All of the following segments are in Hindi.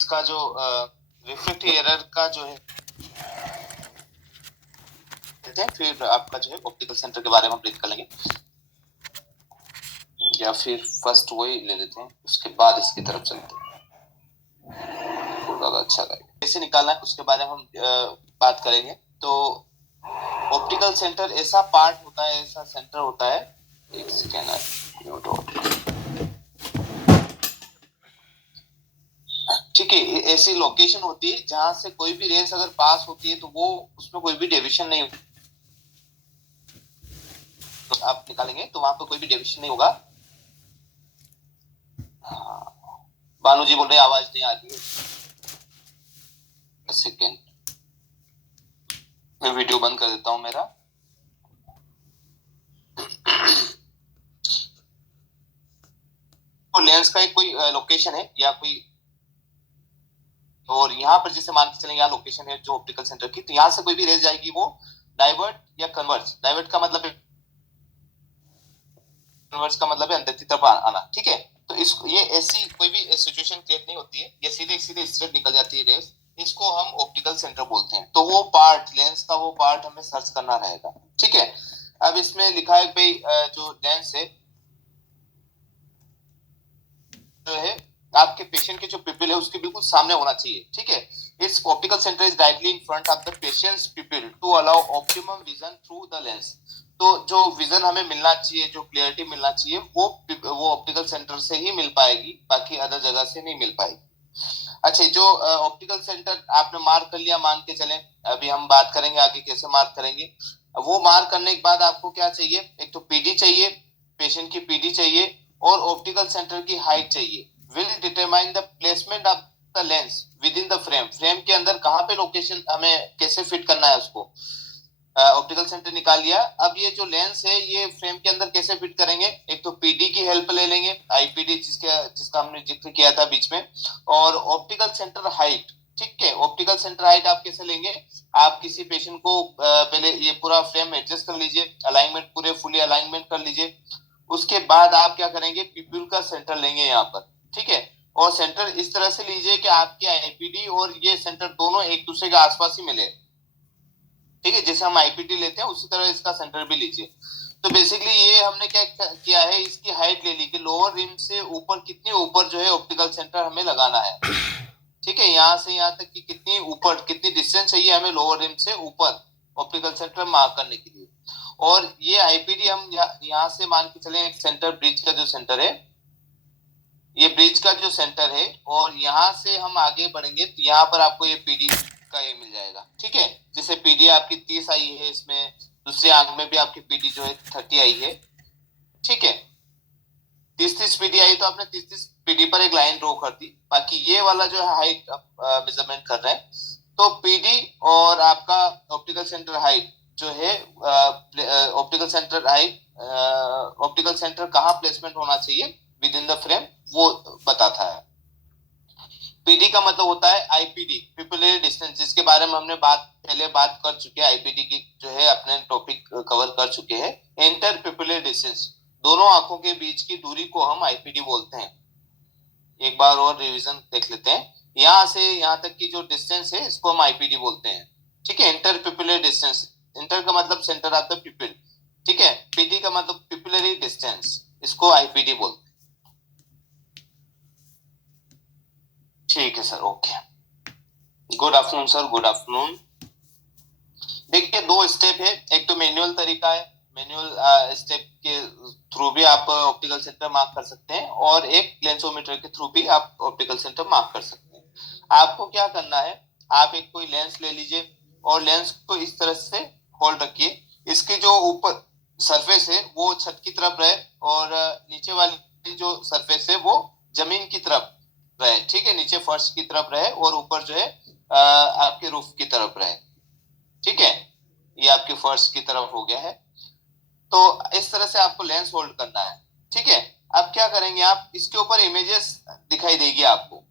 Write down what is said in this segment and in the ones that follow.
इसका जो रिफ्रैक्टिव एरर का जो है फिर आपका जो है ऑप्टिकल सेंटर के बारे में हम ब्रीफ कर लेंगे, या फिर फर्स्ट वही ले लेते हैं उसके बाद इसकी तरफ चलते हैं, ज्यादा अच्छा रहेगा। कैसे निकालना है उसके बारे में हम बात करेंगे। तो ऑप्टिकल सेंटर ऐसा पार्ट होता है, ऐसा सेंटर होता है, एक सेकेंड, ठीक है, ऐसी लोकेशन होती है जहां से कोई भी रेस अगर पास होती है तो वो उसमें कोई भी डेविएशन नहीं, तो आप निकालेंगे तो वहां पर कोई भी डेविएशन नहीं होगा। बानू जी बोल रहे आवाज नहीं आ रही है, सेकेंड मैं वीडियो बंद कर देता हूं मेरा। तो लेंस का एक कोई लोकेशन है या कोई, और यहाँ पर जैसे मान के चलेंगे यहाँ लोकेशन है जो ऑप्टिकल सेंटर की, तो यहाँ से कोई भी रेस जाएगी वो डाइवर्ट या कन्वर्ज, डाइवर्ट का मतलब कन्वर्ज का मतलब है अंदर की तरफ आना, ठीक है। तो इस ये ऐसी कोई भी सिचुएशन क्रिएट नहीं होती है, ये सीधे सीधे स्ट्रेट निकल जाती है रेस, इसको हम ऑप्टिकल सेंटर बोलते हैं। तो वो पार्ट लेंस का वो पार्ट हमें सर्च करना रहेगा, ठीक है। अब इसमें लिखा है भाई जो लेंस है जो है आपके पेशेंट के जो पिपिल है उसके बिल्कुल सामने होना चाहिए, ठीक है। इस optical centre is directly in front of the patient's pupil to allow optimum vision through the lens. तो जो विजन हमें मिलना चाहिए, जो क्लियरिटी मिलना चाहिए, वो ऑप्टिकल सेंटर से ही मिल पाएगी, बाकी अदर जगह से नहीं मिल पाएगी। अच्छा, जो ऑप्टिकल सेंटर आपने मार्क कर लिया मान के चलें, अभी हम बात करेंगे आगे कैसे मार्क करेंगे। वो मार्क करने के बाद आपको क्या चाहिए, एक तो पीडी चाहिए, पेशेंट की पीडी चाहिए, और ऑप्टिकल सेंटर की हाइट चाहिए। Will determine the placement of the lens with in the frame, frame के अंदर कहाँ पे लोकेशन हमें कैसे फिट करना है उसको। ऑप्टिकल सेंटर निकाल लिया, अब ये जो लेंस है ये फ्रेम के अंदर कैसे फिट करेंगे, एक तो पीडी की हेल्प ले लेंगे, आईपीडी जिसका हमने जिक्र किया था बीच में, और ऑप्टिकल सेंटर हाइट, ठीक है। ऑप्टिकल सेंटर हाइट आप कैसे लेंगे, आप किसी पेशेंट को पहले ये पूरा फ्रेम एडजस्ट कर लीजिए, अलाइनमेंट पूरे फुली अलाइनमेंट कर लीजिए, उसके बाद आप क्या करेंगे, पिप्यूल का सेंटर लेंगे यहाँ पर, ठीक है। और सेंटर इस तरह से लीजिए कि आपके आईपीडी और ये सेंटर दोनों एक दूसरे के आसपास ही मिले, ठीक है। जैसे हम आईपीटी लेते हैं उसी तरह इसका सेंटर भी लीजिए। तो बेसिकली ये हमने क्या किया है, इसकी हाइट ले ली कि लोअर रिम से ऊपर कितनी ऊपर जो है ऑप्टिकल सेंटर हमें लगाना है, ठीक है। यहाँ से यहाँ तक कि कितनी ऊपर, कितनी डिस्टेंस चाहिए हमें लोअर रिम से ऊपर ऑप्टिकल सेंटर मार्क करने के लिए। और ये आईपीडी हम यहाँ से मान के चले, एक सेंटर ब्रिज का जो सेंटर है, ये ब्रिज का जो सेंटर है, और यहाँ से हम आगे बढ़ेंगे तो यहाँ पर आपको ये पीडी का ये मिल जाएगा, ठीक है। जैसे पीडी आपकी 30 आई है, इसमें दूसरे आंख में भी आपकी पीडी जो है 30 आई है, ठीक है। 30 पीडी आई तो आपने 30 पीडी पर एक लाइन ड्रॉ कर दी, बाकी ये वाला जो है हाइट मेजरमेंट कर रहे हैं, तो पीडी और आपका ऑप्टिकल सेंटर हाइट जो है, optical centre height, optical centre कहाँ प्लेसमेंट होना चाहिए विद इन द फ्रेम, वो बताता है। पीडी का मतलब होता है आईपीडी, पिपुलरी डिस्टेंस, जिसके बारे में हमने पहले बात कर चुके हैं, आईपीडी की जो है अपने टॉपिक कवर कर चुके हैं। इंटर पिपुलरी डिस्टेंस, दोनों आंखों के बीच की दूरी को हम आईपीडी बोलते हैं। एक बार और रिवीजन देख लेते हैं, यहाँ से यहाँ तक की जो डिस्टेंस है इसको हम आईपीडी बोलते हैं, ठीक है। इंटर पिपुलरी डिस्टेंस, इंटर का मतलब सेंटर ऑफ द पिपिल, ठीक है। पीडी का मतलब पिपुलरी डिस्टेंस, इसको आईपीडी बोलते हैं, ठीक है sir, okay. Good afternoon sir, good afternoon. देखिए दो स्टेप है, एक तो मैनुअल तरीका है, मैनुअल स्टेप के थ्रू भी आप ऑप्टिकल सेंटर मार्क कर सकते हैं, और एक लेंसोमीटर के थ्रू भी आप ऑप्टिकल सेंटर मार्क कर सकते हैं। आपको क्या करना है, आप एक कोई लेंस ले लीजिए और लेंस को इस तरह से होल्ड रखिए, इसकी जो ऊपर सरफेस है वो छत की तरफ रहे, और नीचे वाली जो सरफेस है वो जमीन की तरफ रहे, ठीक है। नीचे फर्श की तरफ रहे और ऊपर जो है आपके रूफ की तरफ रहे, ठीक है। ये आपके फर्श की तरफ हो गया है, तो इस तरह से आपको लेंस होल्ड करना है, ठीक है। अब क्या करेंगे आप, इसके ऊपर इमेजेस दिखाई देगी आपको,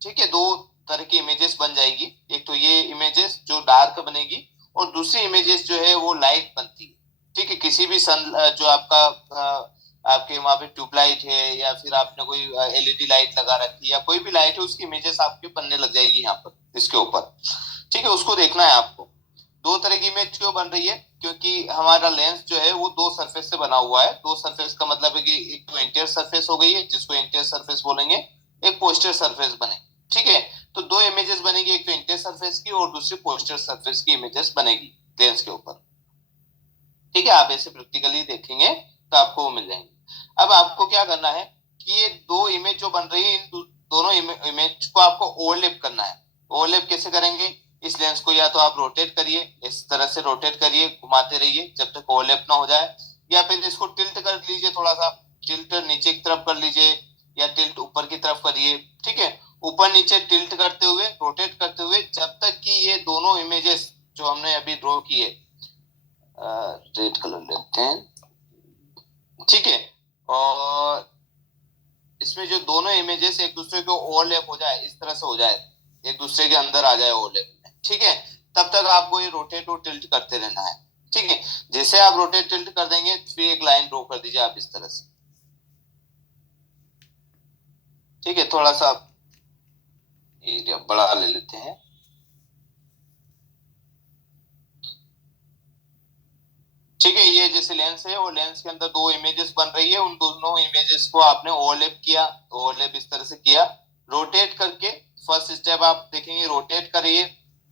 ठीक है। दो तरह की इमेजेस बन जाएगी, एक तो ये इमेजेस जो डार्क बनेगी, और दूसरी इमेजेस जो है वो लाइट बनती है, ठीक है। किसी भी सन जो आपका आपके वहां पे ट्यूबलाइट है या फिर आपने कोई एलईडी लाइट लगा रखी है या कोई भी लाइट है, उसकी इमेजेस आपके बनने लग जाएगी यहाँ पर इसके ऊपर। ठीक है, उसको देखना है आपको। दो तरह की इमेज क्यों बन रही है? क्योंकि हमारा लेंस जो है वो दो सरफेस से बना हुआ है। दो सरफेस का मतलब है कि एक तो इंटीरियर सरफेस हो गई है जिसको इंटीरियर सरफेस बोलेंगे, एक पोस्टीरियर सरफेस बने। ठीक है, तो दो इमेजेस बनेगी, एक तो इंटीरियर सरफेस की और दूसरी पोस्टीरियर सरफेस की इमेजेस बनेगी लेंस के ऊपर। ठीक है, आप ऐसे प्रैक्टिकली देखेंगे तो आपको वो मिल जाएंगे। अब आपको क्या करना है कि ये दो इमेज जो बन रही है, इन दोनों इमेज को आपको ओवरलैप करना है। ओवरलैप कैसे करेंगे? इस लेंस को या तो आप रोटेट करिए, इस तरह से रोटेट करिए, घुमाते रहिए जब तक ओवरलैप ना हो जाए, या फिर इसको टिल्ट कर लीजिए, थोड़ा सा टिल्ट नीचे की तरफ कर लीजिए या टिल्ट ऊपर की तरफ करिए। ठीक है, ऊपर नीचे टिल्ट करते हुए, रोटेट करते हुए, जब तक कि ये दोनों इमेजेस जो हमने अभी ड्रॉ किए, रेड कलर लेते हैं। ठीक है, और इसमें जो दोनों इमेजेस एक दूसरे को ओवरलैप हो जाए, इस तरह से हो जाए, एक दूसरे के अंदर आ जाए ओवरलैप में। ठीक है, तब तक आपको ये रोटेट और टिल्ट करते रहना है। ठीक है, जैसे आप रोटेट टिल्ट कर देंगे फिर एक लाइन ड्रॉ कर दीजिए आप इस तरह से। ठीक है, थोड़ा सा एरिया बड़ा ले लेते हैं। ठीक है, ये जैसे लेंस है और लेंस के अंदर दो इमेजेस बन रही है, उन दोनों इमेजेस को आपने ओवरलैप किया, ओवरलैप इस तरह से किया रोटेट करके। फर्स्ट स्टेप आप देखेंगे रोटेट करिए।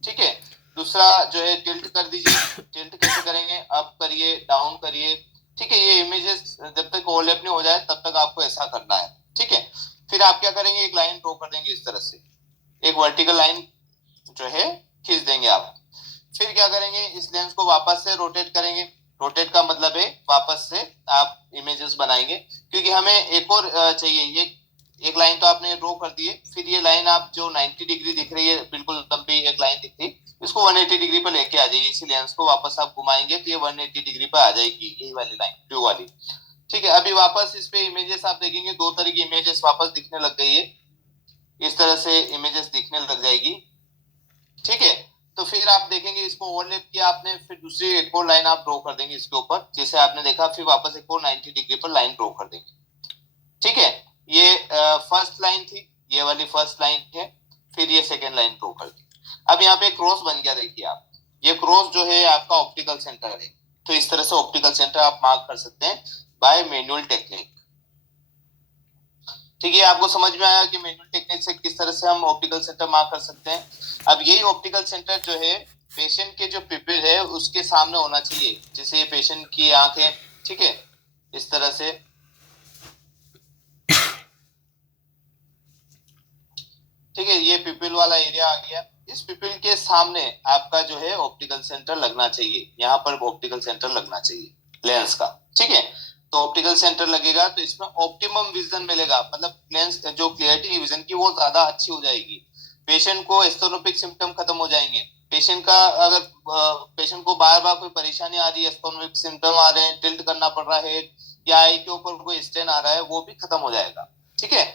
ठीक है, दूसरा जो है टिल्ट कर दीजिए। टिल्ट कैसे करेंगे? अप करिए, डाउन करिए। ठीक है, ये इमेजेस जब तक ओवरलैप नहीं हो जाए तब तक आपको ऐसा करना है। ठीक है, फिर आप क्या करेंगे, एक लाइन ड्रॉ कर देंगे इस तरह से, एक वर्टिकल लाइन जो है खींच देंगे आप। फिर क्या करेंगे, इस लेंस को वापस से रोटेट करेंगे। रोटेट का मतलब है वापस से आप इमेजेस बनाएंगे, क्योंकि हमें एक और चाहिए। ये एक लाइन तो आपने ड्रॉ कर दी है, फिर ये लाइन आप जो 90 डिग्री दिख रही है, बिल्कुल लंबी एक लाइन दिख रही है, इसको 180 डिग्री पर लेके आ जाइए। इसी लेंस को वापस आप घुमाएंगे तो ये 180 डिग्री पर आ जाएगी, यही वाली लाइन, ब्लू वाली। ठीक है, अभी वापस इस पे इमेजेस आप देखेंगे, दो तरह की इमेजेस वापस दिखने लग गई है, इस तरह से इमेजेस दिखने लग जाएगी। ठीक है, तो फिर आप देखेंगे इसको ओवरलैप किया आपने, फिर दूसरी एक और लाइन आप ड्रॉ कर देंगे इसके ऊपर, जैसे आपने देखा, फिर वापस एक और 90 डिग्री पर लाइन ड्रॉ कर देंगे। ठीक है, ये फर्स्ट लाइन थी, ये वाली फर्स्ट लाइन है, फिर ये सेकेंड लाइन ड्रॉ कर दी। अब यहाँ पे क्रॉस बन गया, देखिए आप, ये क्रॉस जो है आपका ऑप्टिकल सेंटर है। तो इस तरह से ऑप्टिकल सेंटर आप मार्क कर सकते हैं बाय मैनुअल टेक्निक। ठीक है, आपको समझ में आया कि मैनुअल टेक्निक से किस तरह से हम ऑप्टिकल सेंटर मार्क कर सकते हैं। अब यही ऑप्टिकल सेंटर जो है पेशेंट के जो पिपिल है उसके सामने होना चाहिए, जैसे ये पेशेंट की आंख है। ठीक है, इस तरह से। ठीक है, ये पिपिल वाला एरिया आ गया। इस पिपिल के सामने आपका जो है ऑप्टिकल सेंटर लगना चाहिए, यहाँ पर ऑप्टिकल सेंटर लगना चाहिए लेंस का। ठीक है, तो ऑप्टिकल सेंटर लगेगा तो इसमें ऑप्टिमम विजन मिलेगा, मतलब लेंस जो क्लियरिटी विजन की वो ज्यादा अच्छी हो जाएगी। पेशेंट को एस्थोनोपिक सिम्टम खत्म हो जाएंगे। पेशेंट का अगर पेशेंट को बार बार कोई परेशानी आ रही है, एस्थोनोपिक सिम्टम आ रहे हैं, टिल्ट करना पड़ रहा है या आई के ऊपर कोई स्ट्रेन आ रहा है, वो भी खत्म हो जाएगा। ठीक है,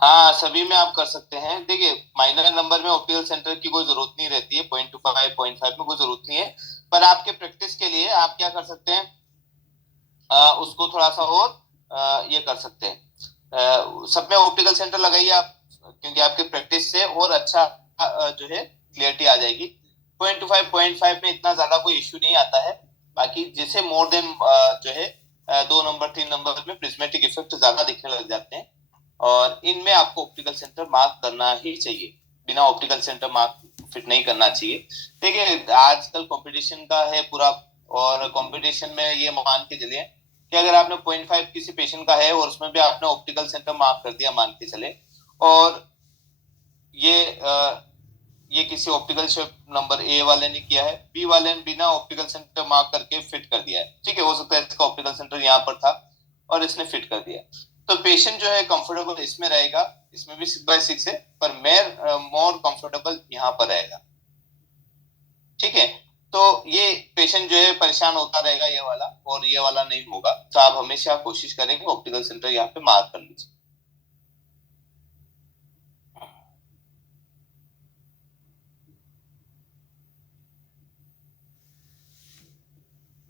हाँ सभी में आप कर सकते हैं। देखिए, माइनर नंबर में ऑप्टिकल सेंटर की कोई जरूरत नहीं रहती है, 0.25 0.5 में कोई जरूरत नहीं है। पर आपके प्रैक्टिस के लिए आप क्या कर सकते हैं, उसको थोड़ा सा और ये कर सकते हैं, सब में ऑप्टिकल सेंटर लगाइए आप, क्योंकि आपकी प्रैक्टिस से और अच्छा जो है क्लियरिटी आ जाएगी। 0.25 0.5 में इतना ज्यादा कोई इश्यू नहीं आता है। बाकी जैसे मोर देन जो है 2 नंबर 3 नंबर में प्रिज्मेटिक इफेक्ट ज्यादा दिखने लग जाते हैं, और इनमें आपको ऑप्टिकल सेंटर मार्क करना ही चाहिए। बिना ऑप्टिकल सेंटर मार्क फिट नहीं करना चाहिए। देखिए, आजकल कंपटीशन का है पूरा, और कंपटीशन में ये मान के चलिए कि अगर आपने 0.5 किसी पेशेंट का है और उसमें भी आपने ऑप्टिकल सेंटर मार्क कर दिया, मान के चले, और ये ये किसी ऑप्टिकल शेप नंबर ए वाले ने किया है, बी वाले ने बिना ऑप्टिकल सेंटर मार्क करके फिट कर दिया है। ठीक है, हो सकता है इसका ऑप्टिकल सेंटर यहाँ पर था और इसने फिट कर दिया, तो पेशेंट जो है कंफर्टेबल इसमें रहेगा, इसमें भी 6x6 है, पर मोर कंफर्टेबल यहाँ पर रहेगा। ठीक है, तो ये पेशेंट जो है परेशान होता रहेगा ये वाला, और ये वाला नहीं होगा। तो आप हमेशा कोशिश करेंगे ऑप्टिकल सेंटर यहाँ पे मार्क कर लीजिए।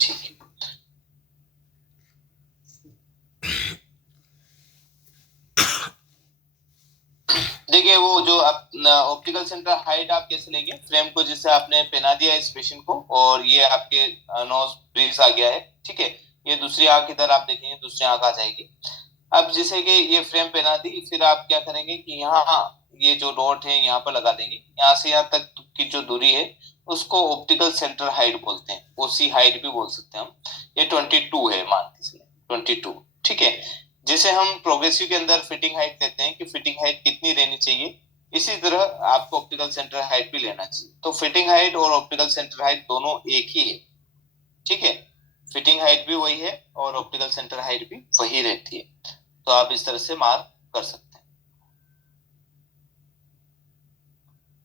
ठीक है। देखिए वो जो आप ऑप्टिकल सेंटर हाइट आप कैसे लेंगे, फ्रेम को जैसे आपने पहना दिया इस पेशेंट को और ये आपके नोज ब्रिज आ गया है, ठीक है। ये दूसरी आंख इधर आप देखेंगे, दूसरी आंख आ जाएगी। अब जैसे कि ये फ्रेम पहना दी, फिर आप क्या करेंगे कि यहाँ ये जो डॉट है यहाँ पर लगा देंगे। यहाँ से यहाँ तक की जो दूरी है उसको ऑप्टिकल सेंटर हाइट बोलते हैं, ओसी हाइट भी बोल सकते हैं हम। ये 22 है, मान के चलिए 22, ठीक है। जैसे हम प्रोग्रेसिव के अंदर फिटिंग हाइट लेते हैं कि फिटिंग हाइट कितनी रहनी चाहिए, इसी तरह आपको ऑप्टिकल सेंटर हाइट भी लेना चाहिए। तो फिटिंग हाइट और ऑप्टिकल सेंटर हाइट दोनों एक ही है, ठीक है। फिटिंग हाइट भी वही है और ऑप्टिकल सेंटर हाइट भी वही रहती है। तो आप इस तरह से मार्क कर सकते हैं,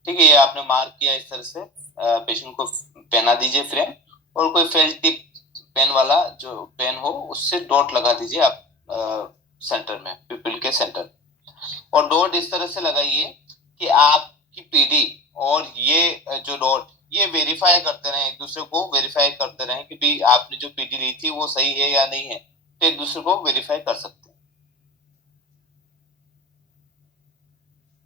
ठीक है। ये आपने मार्क किया इस तरह से। पेशेंट को पहना दीजिए फ्रेम और कोई फेल टिप पेन वाला जो पेन हो उससे डॉट लगा दीजिए आप सेंटर में, पिपिल के सेंटर। और डॉट इस तरह से लगाइए कि आपकी पीडी और ये जो डॉट ये वेरीफाई करते रहे, एक दूसरे को वेरीफाई करते रहे कि भी आपने जो पीडी ली थी वो सही है या नहीं है। तो एक दूसरे को वेरीफाई कर सकते हैं।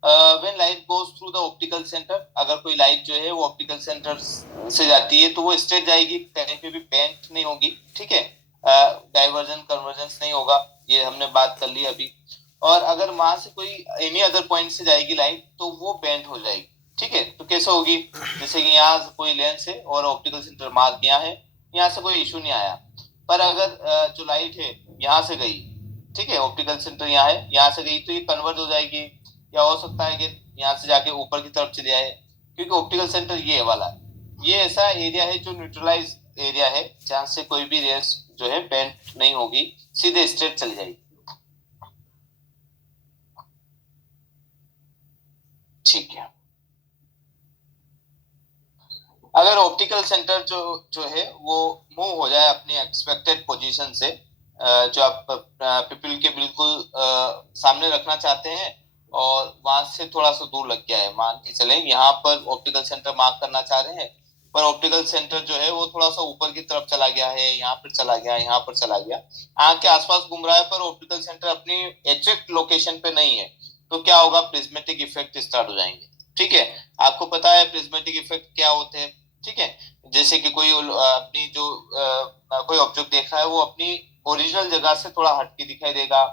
When light goes through the optical centre, अगर कोई लाइट जो है वो ऑप्टिकल सेंटर से जाती है तो वो स्ट्रेट जाएगी, कहीं पे भी बेंट नहीं होगी, ठीक है। डाइवर्जन कन्वर्जेंस नहीं होगा, ये हमने बात कर ली अभी। और अगर वहां से कोई एनी अदर पॉइंट से जाएगी लाइट तो वो बेंट हो जाएगी, ठीक है। तो कैसे होगी, जैसे कि यहाँ कोई लेंस है और ऑप्टिकल सेंटर मार्क यहाँ है, यहाँ से कोई इशू नहीं आया। पर अगर जो लाइट है यहाँ से गई, ठीक है, ऑप्टिकल सेंटर यहाँ है, यहाँ से गई तो ये कन्वर्ज हो जाएगी। या हो सकता है कि यहाँ से जाके ऊपर की तरफ चले जाए, क्योंकि ऑप्टिकल सेंटर ये वाला ये ऐसा एरिया है जो न्यूट्रलाइज एरिया है, जहां से कोई भी रेस जो है बेंट नहीं होगी, सीधे स्ट्रेट चली जाएगी, ठीक है। अगर ऑप्टिकल सेंटर जो है वो मूव हो जाए अपनी एक्सपेक्टेड पोजीशन से, जो आप पिपिल के बिल्कुल सामने रखना चाहते हैं और वहां से थोड़ा सा दूर लग गया है, मान के चले यहाँ पर ऑप्टिकल सेंटर मार्क करना चाह रहे हैं, पर ऑप्टिकल सेंटर जो है वो थोड़ा सा ऊपर की तरफ चला गया है, यहाँ पर चला गया, यहाँ पर चला गया, आंख के आसपास घूम रहा है, पर ऑप्टिकल सेंटर अपनी एग्जैक्ट लोकेशन पे नहीं है। तो क्या होगा, प्रिज्मेटिक इफेक्ट स्टार्ट हो जाएंगे, ठीक है। आपको पता है प्रिज्मेटिक इफेक्ट क्या होते हैं, ठीक है। जैसे कि कोई अपनी जो कोई ऑब्जेक्ट देख रहा है वो अपनी ओरिजिनल जगह से थोड़ा हटके दिखाई देगा,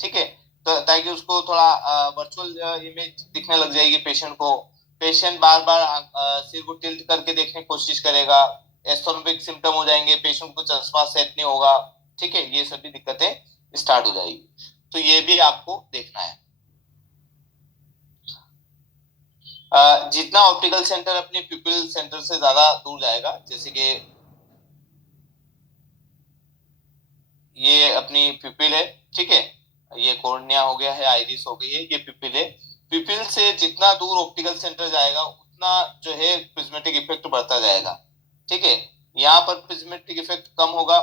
ठीक है। तो ताकि उसको थोड़ा वर्चुअल इमेज दिखने लग जाएगी पेशेंट को। पेशेंट बार बार सिर को टिल्ट करके देखने की कोशिश करेगा, एस्थोनोमिक सिम्टम हो जाएंगे, पेशेंट को चश्मा सेट नहीं होगा, ठीक है। ये सभी दिक्कतें स्टार्ट हो जाएगी, तो ये भी आपको देखना है। जितना ऑप्टिकल सेंटर अपने पिपिल सेंटर से ज्यादा दूर जाएगा, जैसे कि ये अपनी पिपिल है, ठीक है, ये कॉर्निया हो गया है, आइरिस हो गई है, ये पिपिल है। पिपिल से जितना दूर ऑप्टिकल सेंटर जाएगा उतना जो है प्रिज्मेटिक इफेक्ट बढ़ता जाएगा, ठीक है। यहाँ पर प्रिज्मेटिक इफेक्ट कम होगा,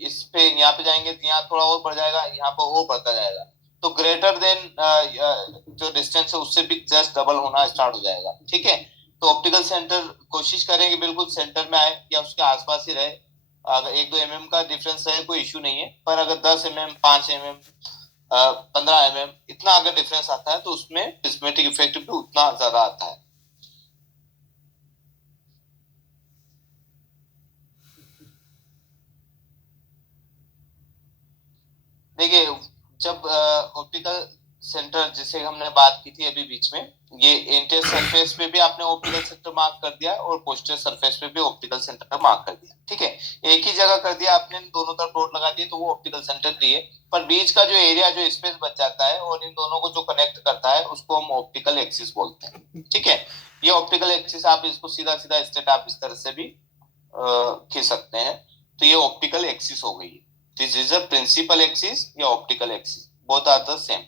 इस पे यहाँ पे जाएंगे तो यहाँ थोड़ा और बढ़ जाएगा, यहाँ पर और बढ़ता जाएगा। तो ग्रेटर देन जो डिस्टेंस है उससे भी जस्ट डबल होना स्टार्ट हो जाएगा, ठीक है। तो ऑप्टिकल सेंटर कोशिश करेंगे बिल्कुल सेंटर में आए या उसके आसपास ही रहे। अगर 1-2 mm का डिफरेंस है कोई इश्यू नहीं है, पर अगर 10 mm 5 mm 15 mm इतना अगर डिफरेंस आता है तो उसमें प्रिज्मेटिक इफेक्ट भी उतना ज्यादा आता है। देखिए जब ऑप्टिकल सेंटर जैसे हमने बात की थी अभी बीच में, ये एंटीरियर सरफेस पे भी आपने ऑप्टिकल सेंटर मार्क कर दिया और पोस्टीरियर सरफेस पे भी ऑप्टिकल सेंटर मार्क कर दिया, ठीक है। एक ही जगह कर दिया आपने, दोनों तरफ डॉट लगा दिए तो वो ऑप्टिकल सेंटर दिए। पर बीच का जो एरिया जो स्पेस बच जाता है और इन दोनों को जो कनेक्ट करता है उसको हम ऑप्टिकल एक्सिस बोलते हैं, ठीक है। ये ऑप्टिकल एक्सिस आप इसको सीधा सीधा स्ट्रेट आप इस तरह से भी खींच सकते हैं। तो ये ऑप्टिकल एक्सिस हो गई। This is a principal axis या optical axis, both are the same.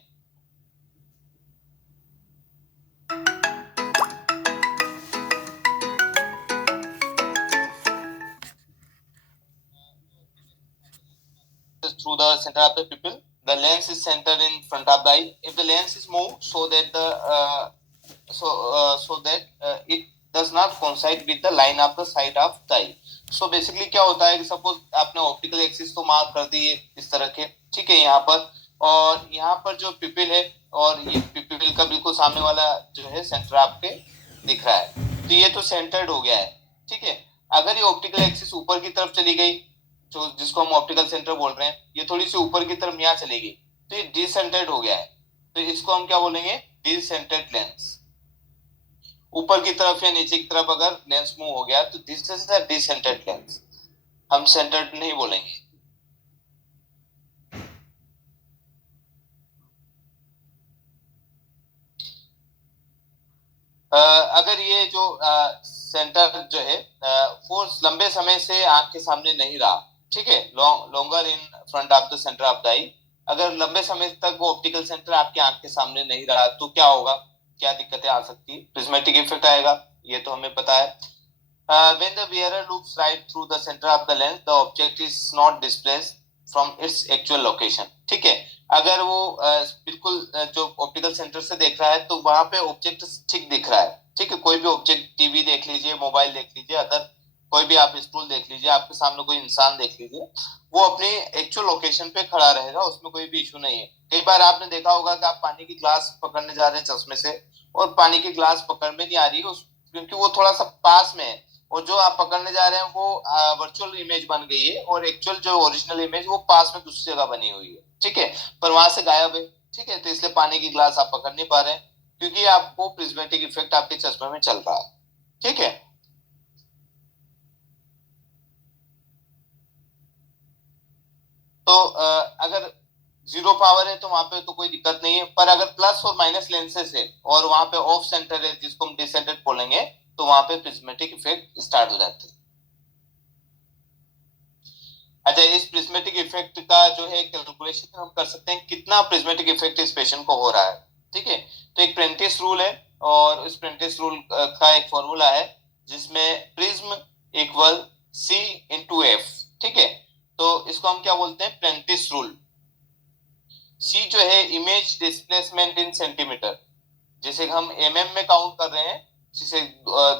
Through the center of the pupil, the lens is centered in front of the eye. If the lens is moved so that the so that it does not coincide with the line of the side of the eye. So basically क्या होता है कि सपोज आपने ऑप्टिकल एक्सिस तो मार्क कर दी है इस तरह के, ठीक है, यहाँ पर, और यहाँ पर जो पिपिल है और ये पिपिल का बिल्कुल सामने वाला जो है सेंटर आपके दिख रहा है, तो ये तो सेंटर्ड हो गया है, ठीक है। अगर ये ऑप्टिकल एक्सिस ऊपर की तरफ चली गई, जो जिसको हम ऑप्टिकल सेंटर बोल रहे हैं, ये थोड़ी सी ऊपर की तरफ यहाँ चली गई, तो ये डिसेंटर्ड हो गया है, तो इसको हम क्या बोलेंगे, डिसेंटर्ड लेंस। ऊपर की तरफ या नीचे की तरफ अगर लेंस मूव हो गया तो दिस इज अ डिसेंटर्ड लेंस, हम सेंटर्ड नहीं बोलेंगे। अगर ये जो सेंटर जो है वो लंबे समय से आंख के सामने नहीं रहा, ठीक है, longer in front of the centre of the eye, अगर लंबे समय तक वो ऑप्टिकल सेंटर आपके आंख के सामने नहीं रहा तो क्या होगा, क्या दिक्कतें आ सकती है, प्रिज्मेटिक इफेक्ट आएगा, ये तो हमें पता है। when the wearer looks right through the center of the lens, the object is not displaced from its actual location, ठीक है। अगर वो बिल्कुल जो ऑप्टिकल सेंटर से देख रहा है तो वहां पे ऑब्जेक्ट ठीक दिख रहा है, ठीक है, कोई भी ऑब्जेक्ट, टीवी देख लीजिए, मोबाइल देख लीजिए, अदर कोई भी आप स्टूल देख लीजिए, आपके सामने कोई इंसान देख लीजिए, वो अपनी एक्चुअल लोकेशन पे खड़ा रहेगा, उसमें कोई भी इशू नहीं है। कई बार आपने देखा होगा कि आप पानी की ग्लास पकड़ने जा रहे हैं चश्मे से और पानी की ग्लास पकड़ में नहीं आ रही है क्योंकि वो थोड़ा सा पास में है, और जो आप पकड़ने जा रहे हैं वो वर्चुअल इमेज बन गई है और एक्चुअल जो ओरिजिनल इमेज वो पास में दूसरी जगह बनी हुई है, ठीक है, पर वहां से गायब है, ठीक है, तो इसलिए पानी की ग्लास आप पकड़ नहीं पा रहे हैं क्योंकि आपको प्रिज्मेटिक इफेक्ट आपके चश्मे में चल रहा है, ठीक है। तो अगर जीरो पावर है तो वहां पे तो कोई दिक्कत नहीं है, पर अगर प्लस और माइनस लेंसेज है और वहां पे ऑफ सेंटर है जिसको हम डिसेंटेड बोलेंगे, तो वहां पे प्रिज्मेटिक इफेक्ट स्टार्ट हो जाते हैं। अच्छा, इस प्रिज्मेटिक इफेक्ट का जो है कैलकुलेशन हम कर सकते हैं कितना प्रिज्मेटिक इफेक्ट इस पेशेंट को हो रहा है, ठीक है। तो एक प्रेंटिस रूल है और इस प्रेंटिस रूल का एक फॉर्मूला है जिसमें prism equal C into F, ठीक है। तो इसको हम क्या बोलते हैं, प्रेंटिस रूल। सी जो है इमेज डिस्प्लेसमेंट इन सेंटीमीटर, जैसे हम एमएम में काउंट कर रहे हैं, जैसे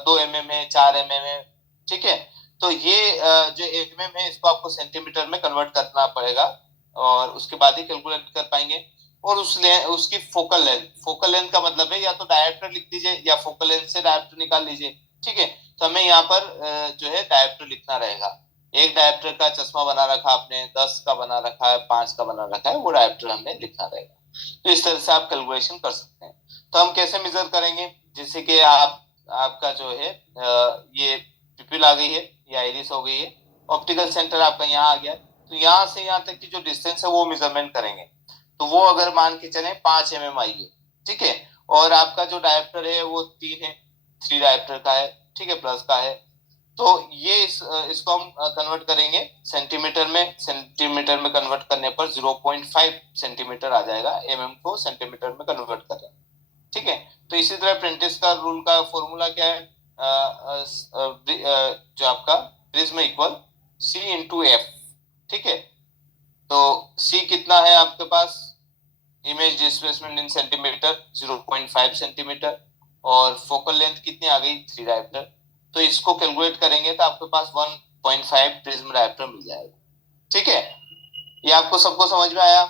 2 mm है, 4 mm है, ठीक है, तो ये जो एमएम है इसको आपको सेंटीमीटर में कन्वर्ट करना पड़ेगा और उसके बाद ही कैलकुलेट कर पाएंगे। और उसकी फोकल लेंथ का मतलब है या तो डायरेक्टर लिख दीजिए या फोकल लेंथ से डायरेक्टर निकाल लीजिए, ठीक है। तो हमें यहाँ पर जो है डायरेक्टर लिखना रहेगा। एक डायरेक्टर का चश्मा बना रखा आपने, 10 का बना रखा है, 5 का बना रखा है, वो डायरेक्टर हमें लिखना रहेगा। तो इस तरह से आप कैलकुलेशन कर सकते हैं। तो हम कैसे मेजर करेंगे, जैसे कि आपका जो है ये पिपिल आ गई है, ये आइरिस हो गई है, ऑप्टिकल सेंटर आपका यहाँ आ गया, तो यहाँ से यहाँ तक की जो डिस्टेंस है वो मेजरमेंट करेंगे। तो वो अगर मान के चले 5 mm आई है, ठीक है, और आपका जो डायप्टर है वो 3 है, 3 डायप्टर का है, ठीक है, प्लस का है, तो ये इसको हम कन्वर्ट करेंगे सेंटीमीटर में, सेंटीमीटर में कन्वर्ट करने पर 0.5 सेंटीमीटर आ जाएगा, एमएम को सेंटीमीटर में कन्वर्ट कर रहे हैं, ठीक है। तो इसी तरह प्रेंटिस का रूल का फॉर्मूला क्या है, जो आपका prism equal C into F, ठीक है। तो सी कितना है आपके पास, image displacement in centimetre 0.5 centimetre, और फोकल लेंथ कितनी आ गई, 3 डायप्टर, तो इसको कैलकुलेट करेंगे तो आपके पास 1.5 प्रिज्म डायप्टर मिल जाएगा, ठीक है। ये आपको सबको समझ में आया।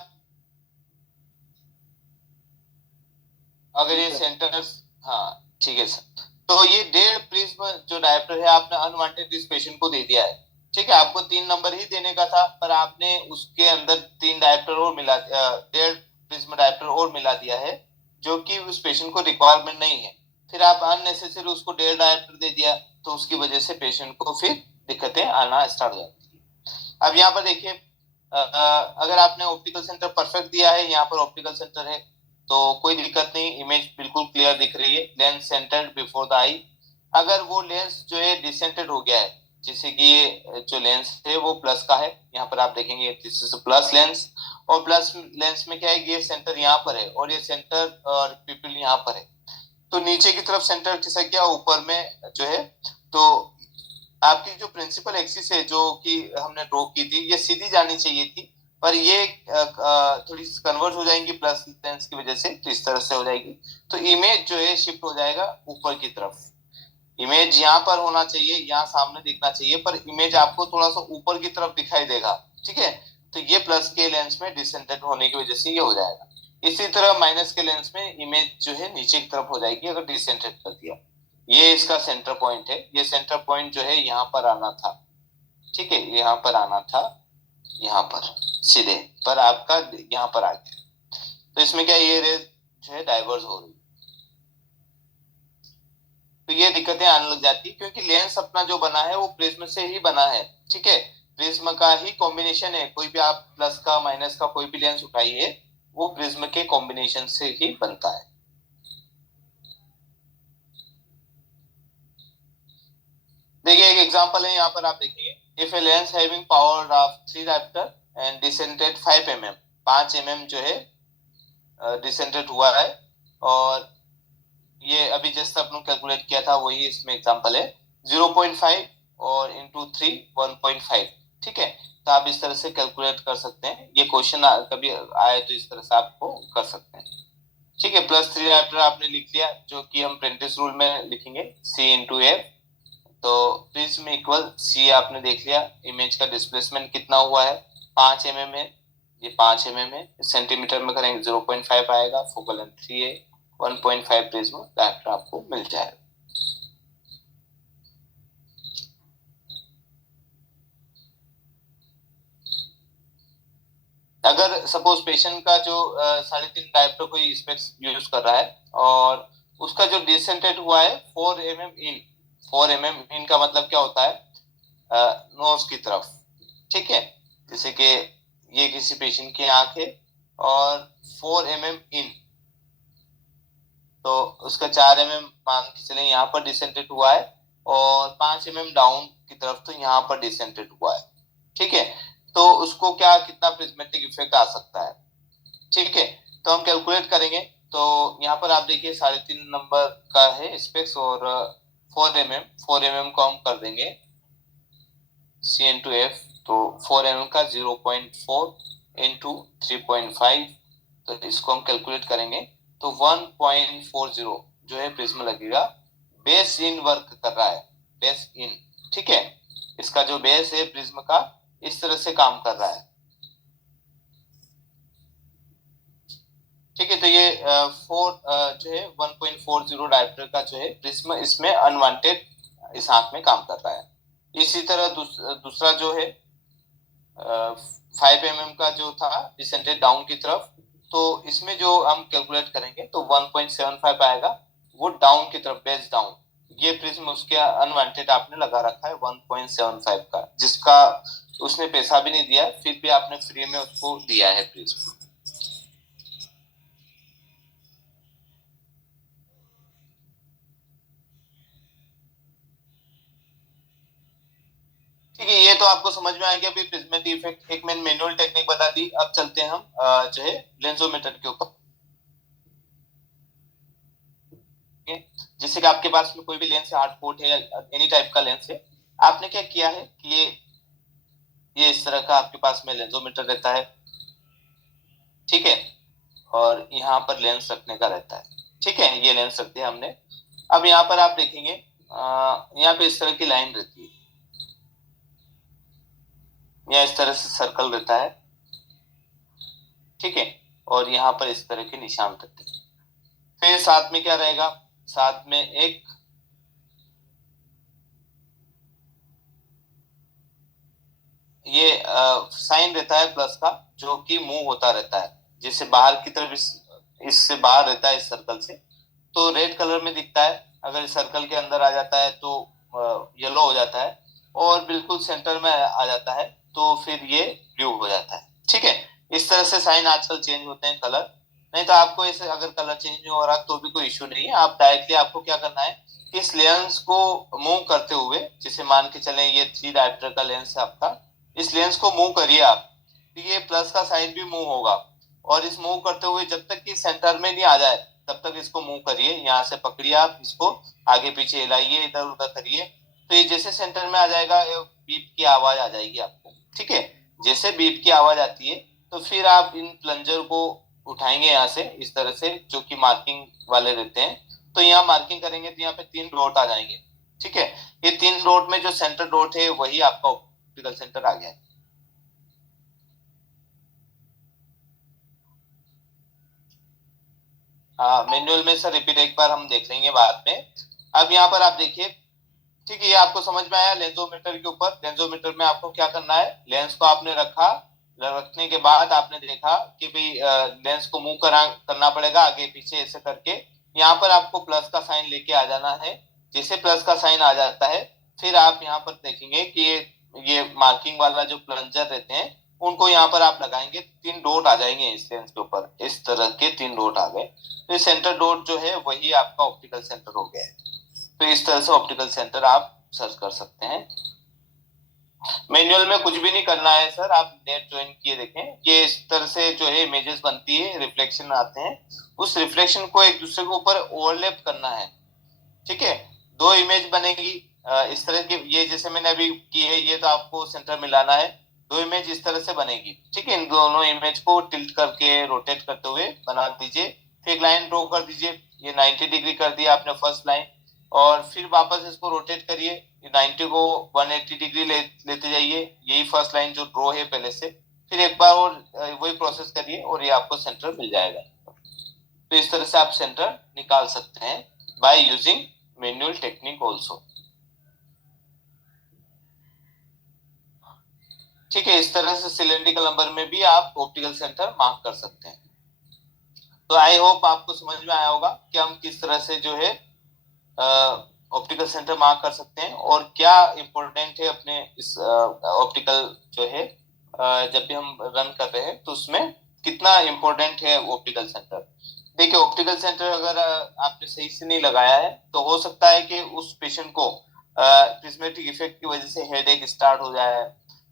अगर ये सेंटर, हाँ ठीक है सर, तो ये 1.5 प्रिज्म जो डायप्टर है आपने अनवांटेड इस पेशेंट को दे दिया है, ठीक है, आपको 3 नंबर ही देने का था पर आपने उसके अंदर 3 डायप्टर और मिला, 1.5 प्रिज्म डायप्टर और मिला दिया है जो कि उस पेशेंट को रिक्वायरमेंट नहीं है, फिर आप अननेसेसरी उसको 1.5 डायप्टर दे दिया, तो उसकी वजह से पेशेंट को फिर दिक्कतें आना स्टार्ट हो जाती है। अब यहाँ पर देखिए, अगर आपने ऑप्टिकल सेंटर परफेक्ट दिया है, यहाँ पर ऑप्टिकल सेंटर है तो कोई दिक्कत नहीं, इमेज बिल्कुल क्लियर दिख रही है, lens centred before the eye. अगर वो लेंस जो है डिसेंटेड हो गया है, जैसे कि ये जो लेंस है वो प्लस का है, यहाँ पर आप देखेंगे दिस इज प्लस लेंस, और प्लस लेंस में क्या है, ये सेंटर यहाँ पर है और ये सेंटर और पिपिल यहाँ पर है, तो नीचे की तरफ सेंटर खिसक गया, ऊपर में जो है, तो आपकी जो प्रिंसिपल एक्सिस है जो कि हमने ड्रॉ की थी ये सीधी जानी चाहिए थी, पर ये थोड़ी कन्वर्ट हो जाएंगी प्लस लेंस की वजह से, तो इस तरह से हो जाएगी, तो इमेज जो है शिफ्ट हो जाएगा ऊपर की तरफ। इमेज यहाँ पर होना चाहिए, यहाँ सामने दिखना चाहिए, पर इमेज आपको थोड़ा सा ऊपर की तरफ दिखाई देगा, ठीक है। तो ये प्लस के लेंस में डिसेंटेड होने की वजह से ये हो जाएगा। इसी तरह माइनस के लेंस में इमेज जो है नीचे की तरफ हो जाएगी अगर डिसेंटेड कर दिया। ये इसका सेंटर पॉइंट है, ये सेंटर पॉइंट जो है यहाँ पर आना था, ठीक है, यहाँ पर आना था, यहाँ पर सीधे, पर आपका यहाँ पर आ गया। तो इसमें क्या, ये रेज जो है डाइवर्ज हो रही, तो ये दिक्कतें आने लग जाती है, क्योंकि लेंस अपना जो बना है वो प्रिज्म से ही बना है, ठीक है। प्रिज्म का ही कॉम्बिनेशन है, कोई भी आप प्लस का माइनस का कोई भी लेंस उठाइए वो प्रिज्म के कॉम्बिनेशन से ही बनता है। देखिए एक एग्जांपल है, यहाँ पर आप देखिए, if a lens having power of 3 dioptre and dissented 5 mm, 5 mm जो है डिसेंटेड हुआ है, और ये अभी जस्ट अपन कैलकुलेट किया था वही इसमें एग्जांपल है, 0.5 और इंटू 3 1.5, ठीक है। तो आप इस तरह से कैलकुलेट कर सकते हैं, ये क्वेश्चन कभी आए तो इस तरह से आपको कर सकते हैं, ठीक है। प्लस 3 डायोप्टर आपने लिख लिया, जो कि हम प्रेंटिस रूल में लिखेंगे C इंटू एफ। तो प्रिज्म इक्वल सी आपने देख लिया, इमेज का डिस्प्लेसमेंट कितना हुआ है, 5 mm है, ये 5 mm है, सेंटीमीटर में करेंगे 0.5 आएगा, फोकल लेंथ 3 है, 1.5 प्रिज्म डायोप्टर आपको मिल जाएगा। अगर सपोज पेशेंट का जो 3.5 डायोप्टर कोई स्पेक्स यूज कर रहा है और उसका जो डिसेंटेड हुआ है 4 mm इन, 4 mm इन का मतलब क्या होता है, नोज की तरफ, ठीक है। जैसे कि ये किसी पेशेंट की आंख है और 4 mm इन, तो उसका 4 mm मान के चले यहाँ पर डिसेंटेड हुआ है, और 5 mm डाउन की तरफ तो यहाँ पर डिसेंटेड हुआ है, ठीक है। तो उसको क्या, कितना प्रिज्मेटिक इफेक्ट आ सकता है, ठीक है। तो हम कैलकुलेट करेंगे, तो यहाँ पर आप देखिए 3.5 नंबर का है स्पेक्स, और 4 mm को हम कर देंगे C इंटू एफ, तो 4 mm का 0.4 इंटू 3.5, तो इसको हम कैलकुलेट करेंगे तो 1.40 जो है प्रिज्म लगेगा। बेस इन वर्क कर रहा है, बेस इन, ठीक है। इसका जो बेस है प्रिज्म का इस तरह से काम कर रहा है, ठीक है। तो ये 4 जो है 1.40 डायोप्टर का जो है प्रिज्म इसमें अनवांटेड इस आंख में काम कर रहा है। इसी तरह दूसरा जो है 5 mm का जो था डिसेंटेड डाउन की तरफ, तो इसमें जो हम कैलकुलेट करेंगे तो 1.75 आएगा, वो डाउन की तरफ, बेस डाउन। ये प्रिज्म उसके अनवांटेड आपने लगा रखा है 1.75 का, जिसका उसने पैसा भी नहीं दिया, फिर भी आपने फ्री में उसको दिया है प्रिज्म। ठीक है, ये तो आपको समझ में आ गया अभी प्रिज्मेटिक इफेक्ट। एक मैंने मैनुअल टेक्निक बता दी, अब चलते हैं हम जो है लेंसोमीटर के ऊपर। जैसे कि आपके पास में कोई भी लेंस है, हार्ड कोट है या एनी टाइप का लेंस है, आपने क्या किया है कि ये इस तरह का आपके पास में लेंसोमीटर रहता है, ठीक है, और यहाँ पर लेंस रखने का रहता है, ठीक है। ये लेंस रख दिया हमने। अब यहाँ पर आप देखेंगे यहाँ पे इस तरह की लाइन रहती है, या इस तरह से सर्कल रहता है, ठीक है, और यहाँ पर इस तरह के निशान रहते हैं। फिर साथ में क्या रहेगा, साथ में एक ये साइन रहता है प्लस का, जो कि मूव होता रहता है, जैसे बाहर की तरफ इससे बाहर रहता है इस सर्कल से, तो रेड कलर में दिखता है। अगर इस सर्कल के अंदर आ जाता है तो येलो हो जाता है, और बिल्कुल सेंटर में आ जाता है तो फिर ये ब्लू हो जाता है, ठीक है। इस तरह से साइन आजकल चेंज होते हैं, कलर। नहीं तो आपको ऐसे अगर कलर चेंज नहीं हो रहा तो भी कोई इश्यू नहीं है, आप डायरेक्टली आपको क्या करना है, इस लेंस को मूव करते हुए, जैसे मान के चलें ये 3 डायोप्टर का लेंस है आपका, इस लेंस को मूव करिए आप, तो ये प्लस का साइन भी मूव होगा, और इस मूव करते हुए जब तक कि सेंटर में नहीं आ जाए तब तक इसको मूव करिए, यहाँ से पकड़िए आप इसको, आगे पीछे हिलाइए, इधर उधर करिए, तो ये जैसे सेंटर में आ जाएगा, बीप की आवाज आ जाएगी आपको, ठीक है। जैसे बीप की आवाज आती है तो फिर आप इन प्लंजर को उठाएंगे यहाँ से इस तरह से, जो कि मार्किंग वाले रहते हैं, तो यहाँ मार्किंग करेंगे तो यहाँ पे 3 डॉट आ जाएंगे, ठीक है, ये 3 डॉट में जो सेंटर डॉट है वही आपका ऑप्टिकल सेंटर आ गया है। हाँ, मैनुअल में सर रिपीट एक बार हम देख लेंगे बाद में। अब यहाँ पर आप देखिए, ठीक है, ये आपको समझ में आया लेंसोमीटर के ऊपर। लेंसोमीटर में आपको क्या करना है, लेंस को आपने रखा, रखने के बाद आपने देखा कि भाई लेंस को मूव करना पड़ेगा आगे पीछे ऐसे करके। यहाँ पर आपको प्लस का साइन लेके आ जाना है। जैसे प्लस का साइन आ जाता है, फिर आप यहाँ पर देखेंगे कि ये मार्किंग वाला जो प्लंजर रहते हैं उनको यहाँ पर आप लगाएंगे, 3 डॉट आ जाएंगे इस लेंस के ऊपर, इस तरह के 3 डॉट आ गए। तो सेंटर डॉट जो है वही आपका ऑप्टिकल सेंटर हो गया है। तो इस तरह से ऑप्टिकल सेंटर आप सर्च कर सकते हैं। मैनुअल में कुछ भी नहीं करना है सर, आप नेट ज्वाइन किए देखें, ये इस तरह से जो है इमेजेस बनती है, रिफ्लेक्शन आते हैं, उस रिफ्लेक्शन को एक दूसरे के ऊपर ओवरलैप करना है। ठीक है, 2 इमेज बनेगी इस तरह की, ये जैसे मैंने अभी की है, ये तो आपको सेंटर मिलाना है। 2 इमेज इस तरह से बनेगी, ठीक है, इन दोनों इमेज को टिल्ट करके रोटेट करते हुए बना दीजिए। फिर एक लाइन ड्रॉ कर दीजिए, ये 90 डिग्री कर दिया आपने फर्स्ट लाइन, और फिर वापस इसको रोटेट करिए, 90 को 180 डिग्री लेते जाइए, यही फर्स्ट लाइन जो ड्रॉ है पहले से। फिर एक बार और वही प्रोसेस करिए और ये आपको सेंटर मिल जाएगा। तो इस तरह से आप सेंटर निकाल सकते हैं by using manual technique also. ठीक है, इस तरह से सिलेंड्रिकल नंबर में भी आप ऑप्टिकल सेंटर मार्क कर सकते हैं। तो आई होप आपको समझ में आया होगा कि हम किस तरह से जो है ऑप्टिकल सेंटर मार्क कर सकते हैं और क्या इंपॉर्टेंट है अपने इस ऑप्टिकल जो है जब भी हम रन कर रहे हैं तो उसमें कितना इंपॉर्टेंट है ऑप्टिकल सेंटर। देखिए, ऑप्टिकल सेंटर अगर आपने सही से नहीं लगाया है तो हो सकता है कि उस पेशेंट को प्रिज्मेटिक इफेक्ट की वजह से हेडेक स्टार्ट हो जाए,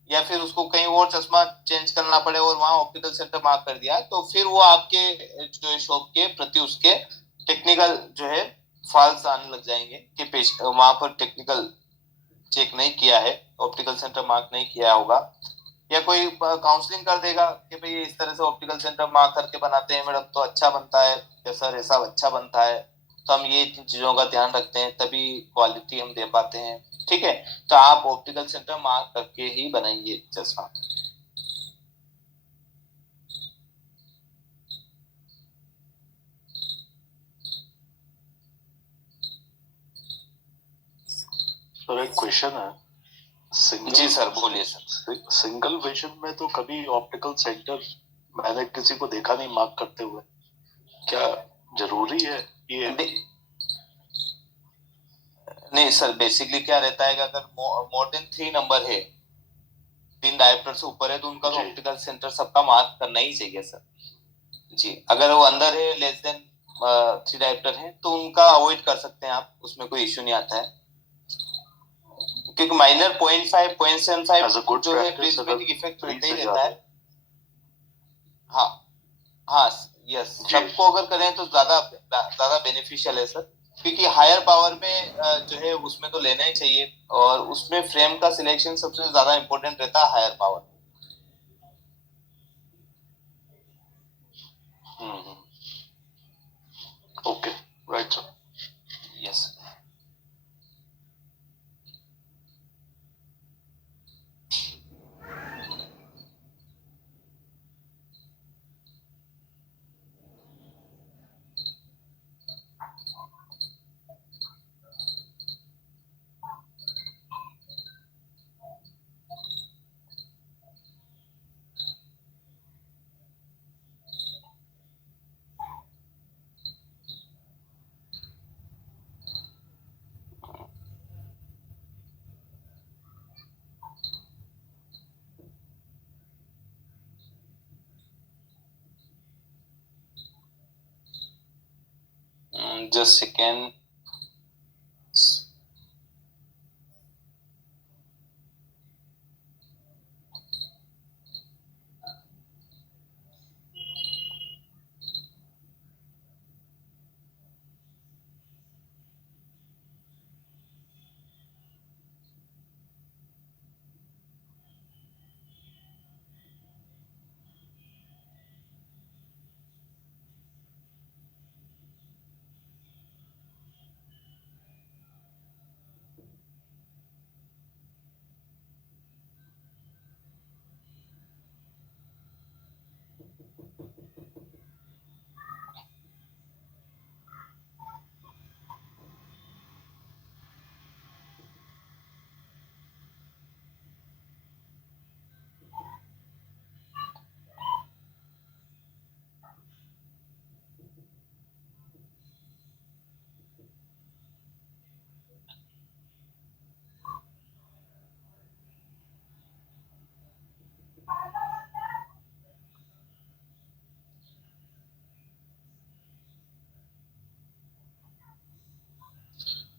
या फिर उसको कहीं और चश्मा चेंज करना पड़े और वहां ऑप्टिकल सेंटर मार्क कर दिया, तो फिर वो आपके जो शॉप के प्रति उसके टेक्निकल जो है फॉल्स आने लग जाएंगे कि वहां पर टेक्निकल चेक नहीं किया है, ऑप्टिकल सेंटर मार्क नहीं किया होगा, या कोई काउंसलिंग कर देगा कि भाई इस तरह से ऑप्टिकल सेंटर मार्क करके बनाते हैं मैडम तो अच्छा बनता है, या सर ऐसा अच्छा बनता है। तो हम ये चीजों का ध्यान रखते हैं तभी क्वालिटी हम दे पाते हैं। ठीक है, तो आप ऑप्टिकल सेंटर मार्क करके ही बनाइए चश्मा। सर एक क्वेश्चन है, जी सर, बोलिए सर। सिंगल विजन में तो कभी ऑप्टिकल सेंटर मैंने किसी को देखा नहीं मार्क करते हुए, क्या जरूरी है ये? नहीं सर, बेसिकली क्या रहता है कि अगर मोर देन 3 नंबर है, 3 डायोप्टर से ऊपर है, तो उनका तो ऑप्टिकल सेंटर सबका मार्क करना ही चाहिए सर। जी, अगर वो अंदर है, लेस देन 3 डायोप्टर है, तो उनका अवॉइड कर सकते हैं आप, उसमें कोई इश्यू नहीं आता है, क्योंकि माइनर 0.5 0.75 जो है प्रिज्मेटिक इफेक्ट रहता ही रहता है। हाँ हाँ, यस, सबको अगर करें तो ज्यादा ज्यादा बेनिफिशियल है सर, क्योंकि हायर पावर में जो है उसमें तो लेना ही चाहिए, और उसमें फ्रेम का सिलेक्शन सबसे ज्यादा इंपॉर्टेंट रहता है higher power. Okay, right sir. Yes. Just second.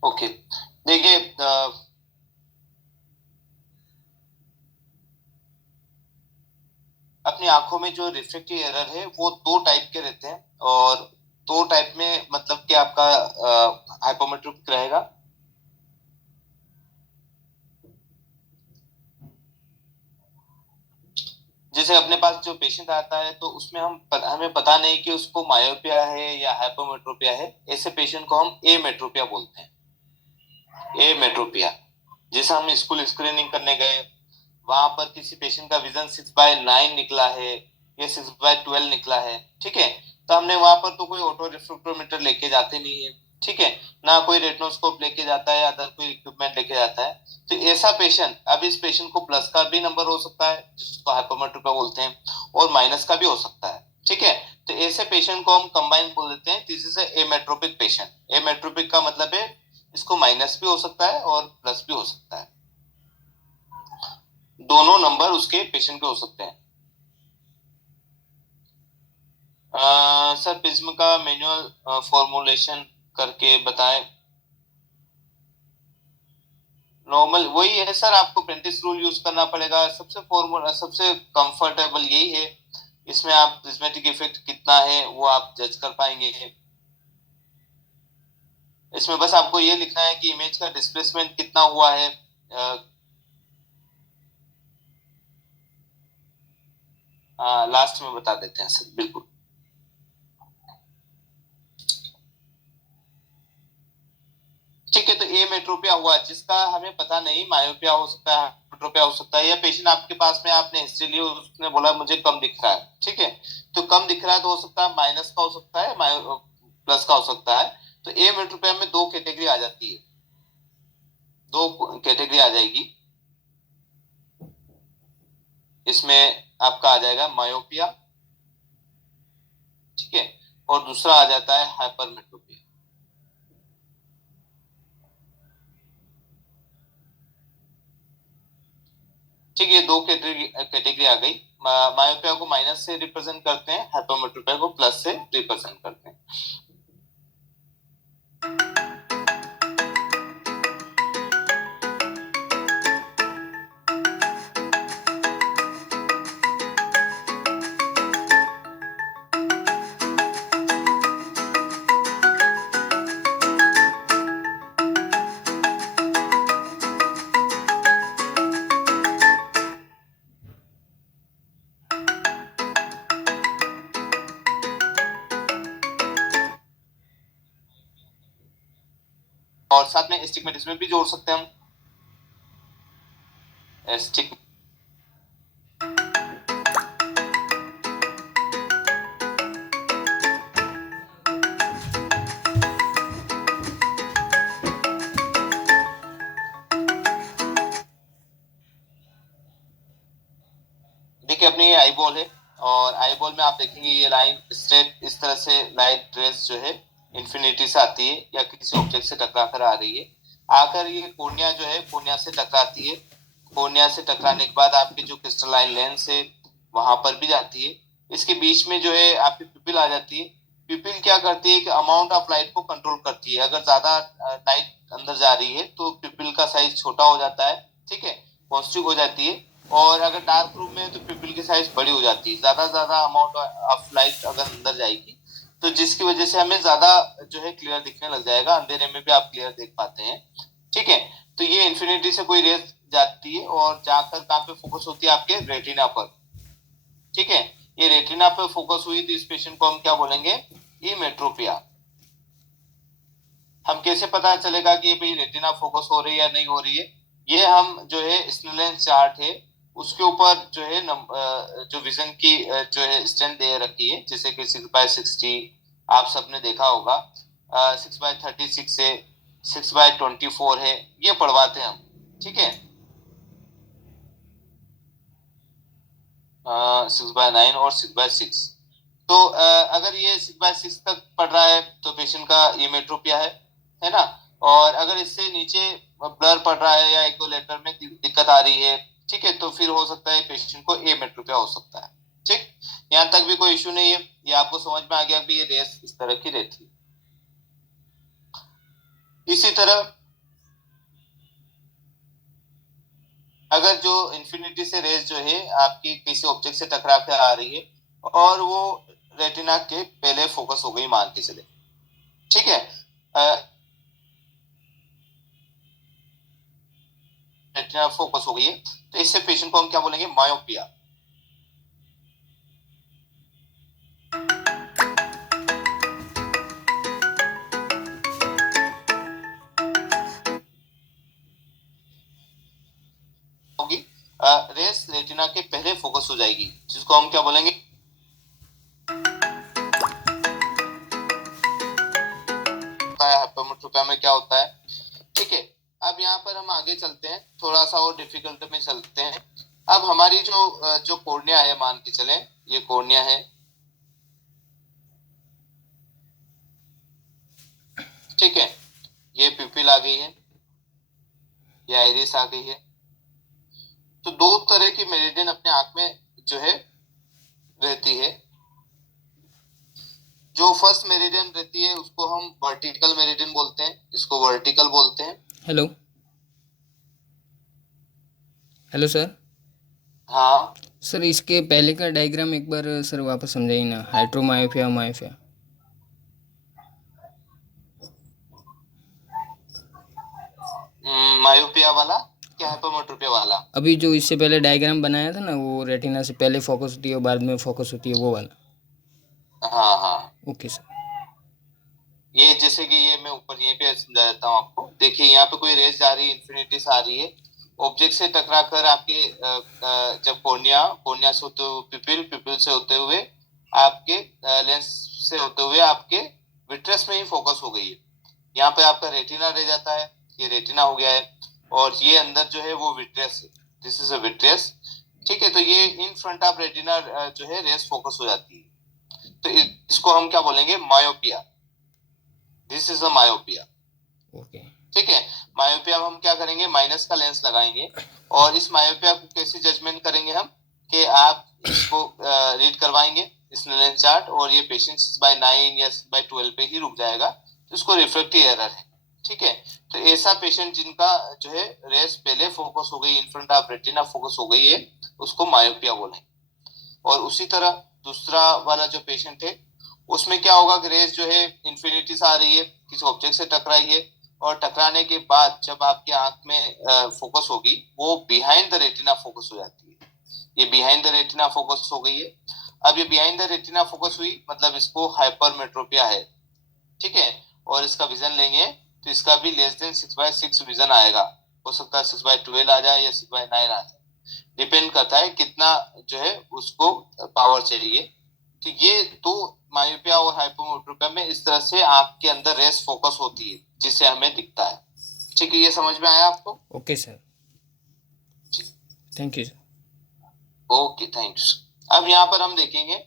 Okay, देखिए अपनी आंखों में जो रिफ्रैक्टिव एरर है वो दो टाइप के रहते हैं, और दो टाइप में मतलब कि आपका हाइपोमेट्रिक रहेगा। जैसे अपने पास जो पेशेंट आता है तो उसमें हमें पता नहीं कि उसको मायोपिया है या हाइपोमेट्रोपिया है, ऐसे पेशेंट को हम ए मेट्रोपिया बोलते हैं। ए मेट्रोपिया, जैसे हम स्कूल स्क्रीनिंग करने गए, वहां पर किसी पेशेंट का विजन 6/9 निकला है या 6/12 निकला है, ठीक है, तो हमने वहां पर तो कोई ऑटो रिफ्रैक्टोमीटर लेके जाते नहीं है, ठीक है, ना कोई रेटिनोस्कोप लेके जाता है या अदर कोई इक्विपमेंट लेके जाता है। तो ऐसा पेशेंट, अब इस पेशेंट को प्लस का भी नंबर हो सकता है जिसको हाइपोमेट्रोपिया बोलते हैं, और माइनस का भी हो सकता है, ठीक है। तो ऐसे पेशेंट को हम कंबाइन बोल देते हैं, दिस इज एमेट्रोपिक पेशेंट। एमेट्रोपिक का मतलब है इसको माइनस भी हो सकता है और प्लस भी हो सकता है, दोनों नंबर उसके पेशेंट के हो सकते हैं। सर प्रिज्म का मैनुअल फॉर्मुलेशन करके बताएं। नॉर्मल वही है सर, आपको प्रेंटिस रूल यूज करना पड़ेगा, सबसे फॉर्मूला सबसे कंफर्टेबल यही है। इसमें आप प्रिज्मेटिक इफेक्ट कितना है वो आप जज कर पाएंगे। इसमें बस आपको ये लिखना है कि इमेज का डिस्प्लेसमेंट कितना हुआ है। लास्ट में बता देते हैं सर, बिल्कुल। ठीक है, तो ए मेट्रोपिया हुआ जिसका हमें पता नहीं, मायोपिया हो सकता है, मेट्रोपिया हो सकता है, या पेशेंट आपके पास में आपने हिस्ट्री ली, उसने बोला मुझे कम दिख रहा है, ठीक है, तो कम दिख रहा है तो हो सकता है माइनस का हो सकता है, मायो प्लस का हो सकता है। तो ए मेट्रोपिया में दो कैटेगरी आ जाती है, दो कैटेगरी आ जाएगी। इसमें आपका आ जाएगा मायोपिया, ठीक है, और दूसरा आ जाता है हाइपरमेट्रोपिया। ठीक है, दो कैटेगरी आ गई। मायोपिया को माइनस से रिप्रेजेंट करते हैं, हाइपरमेट्रोपिया को प्लस से रिप्रेजेंट करते हैं। और साथ में एस्टिग्मेटिज्म भी जोड़ सकते हैं हम। एस्टिक देखिए अपनी ये आई बॉल है, और आई बॉल में आप देखेंगे ये लाइन स्ट्रेट इस तरह से लाइट रेस जो है इन्फिनिटी से आती है या किसी ऑब्जेक्ट से टकरा कर आ रही है, आकर ये कोर्निया जो है कोर्निया से टकराती है। कोर्निया से टकराने के बाद आपकी जो क्रिस्टलाइन लेंस है वहां पर भी जाती है। इसके बीच में जो है आपकी पिपिल आ जाती है। पिपिल क्या करती है कि अमाउंट ऑफ लाइट को कंट्रोल करती है, अगर ज्यादा लाइट अंदर जा रही है तो पिपिल का साइज छोटा हो जाता है, ठीक है, कॉन्स्ट्रिक्ट हो जाती है, और अगर डार्क रूम में है तो पिपिल की साइज बड़ी हो जाती है, ज्यादा अमाउंट ऑफ लाइट अगर अंदर जाएगी तो जिसकी वजह से हमें ज्यादा जो है क्लियर दिखने लग जाएगा, अंधेरे में भी आप क्लियर देख पाते हैं, ठीक है। तो ये इन्फिनिटी से कोई रेस जाती है और जाकर कहाँ पे फोकस होती है, आपके रेटिना पर, ठीक है। ये रेटिना पे फोकस हुई तो इस पेशेंट को हम क्या बोलेंगे, इमेट्रोपिया। हम कैसे पता चलेगा कि भाई रेटिना फोकस हो रही है या नहीं हो रही है, ये हम जो है स्नेलन चार्ट है उसके ऊपर जो है जो विजन की जो है स्ट्रेंथ दे रखी है, जैसे कि 6/60 आप सबने देखा होगा, 6/36 है, 6/24 है, ये पढ़वाते हैं हम, ठीक है। 6/9 और 6/6। तो अगर ये 6/6 तक पढ़ रहा है तो पेशेंट का इमेट्रोपिया है ना। और अगर इससे नीचे ब्लर पड़ रहा है या इक्विलेटर में दिक्कत आ रही है, ठीक है, तो फिर हो सकता है पेशेंट को एमेट्रोपिया हो सकता है। ठीक, यहाँ तक भी कोई इश्यू नहीं है, ये आपको समझ में आ गया कि ये रेस इस तरह की रहती है। इसी तरह अगर जो इन्फिनिटी से रेस जो है आपकी किसी ऑब्जेक्ट से टकरा कर आ रही है और वो रेटिना के पहले फोकस हो गई मान के चले, ठीक है, रेटिना फोकस हो गई है, तो इससे पेशेंट को हम क्या बोलेंगे, मायोपिया। होगी, रेस रेटिना के पहले फोकस हो जाएगी, जिसको हम क्या बोलेंगे, हाइपरमेट्रोपिया में क्या होता है, ठीक है। अब यहाँ पर हम आगे चलते हैं, थोड़ा सा और डिफिकल्ट में चलते हैं। अब हमारी जो कॉर्निया है, मान के चले ये कॉर्निया है, ठीक है, ये पिपिल आ गई है, ये आइरिस आ गई है। तो दो तरह की मेरिडियन अपने आंख में जो है रहती है। जो फर्स्ट मेरिडियन रहती है उसको हम वर्टिकल मेरिडियन बोलते हैं, इसको वर्टिकल बोलते हैं। Hello hello sir. हाँ, सर इसके पहले का डायग्राम एक बार सर वापस समझाइए ना, हाइड्रोमायोपिया मायोपिया। मायोपिया वाला क्या हाइपरमेट्रोपिया वाला? अभी जो इससे पहले डायग्राम बनाया था ना, वो रेटिना से पहले फोकस होती है और बाद में फोकस होती है, वो वाला। हाँ हाँ, ओके सर। ये जैसे कि ये मैं ऊपर यहीं पे समझा देता हूँ आपको। देखिए यहाँ पे कोई रेस जा रही है, इन्फिनिटी से आ रही है, ऑब्जेक्ट से टकरा कर आपके जब कोर्निया कोर्निया से होते हुए पिपिल, पिपिल से होते हुए आपके लेंस से होते हुए आपके विट्रस में ही फोकस हो गई है। यहाँ पे आपका रेटिना रह जाता है, ये रेटिना हो गया है, और ये अंदर जो है वो विट्रस है, दिस इज अ विट्रस, ठीक है। तो ये इन फ्रंट ऑफ रेटिना जो है रेस फोकस हो जाती है, तो इसको हम क्या बोलेंगे, myopia. This is a myopia, okay ठीक है। मायोपिया में हम क्या करेंगे, माइनस का लेंस लगाएंगे, और इस मायोपिया को कैसे जजमेंट करेंगे हम, कि आप इसको रीड करवाएंगे इस लेंस चार्ट, और ये पेशेंट 6/9 या 6/12 पे ही रुक जाएगा, तो इसको रिफ्रेक्टिव एरर है, ठीक है। तो ऐसा पेशेंट जिनका जो है रेस पहले फोकस हो गई, इन फ्रंट ऑफ रेटिना फोकस हो गई है, उसको मायोपिया बोलेंगे। और उसी तरह दूसरा वाला जो पेशेंट है, उसमें क्या होगा कि रेस जो है इन्फिनिटी से आ रही है, किसी ऑब्जेक्ट से टकराई है, और टकराने के बाद जब आपके आंख में फोकस होगी, वो बिहाइंड द रेटिना फोकस हो जाती है। ये बिहाइंड द रेटिना फोकस हो गई है। अब ये बिहाइंड द रेटिना फोकस हुई, मतलब इसको हाइपरमेट्रोपिया है, ठीक है। और इसका विजन लेंगे तो इसका भी लेस देन 6/6 विजन आएगा, हो सकता है 6/12 आ जाए या 6/9 आ जाए, डिपेंड करता है कितना जो है उसको पावर चाहिए। तो ये दो, मायोपिया और हाइपोमेट्रोपिया में इस तरह से आंख के अंदर रेस फोकस होती है, जिससे हमें दिखता है, ठीक है। ये समझ में आया आपको? Okay sir, thank you sir. Okay, thanks. अब यहाँ पर हम देखेंगे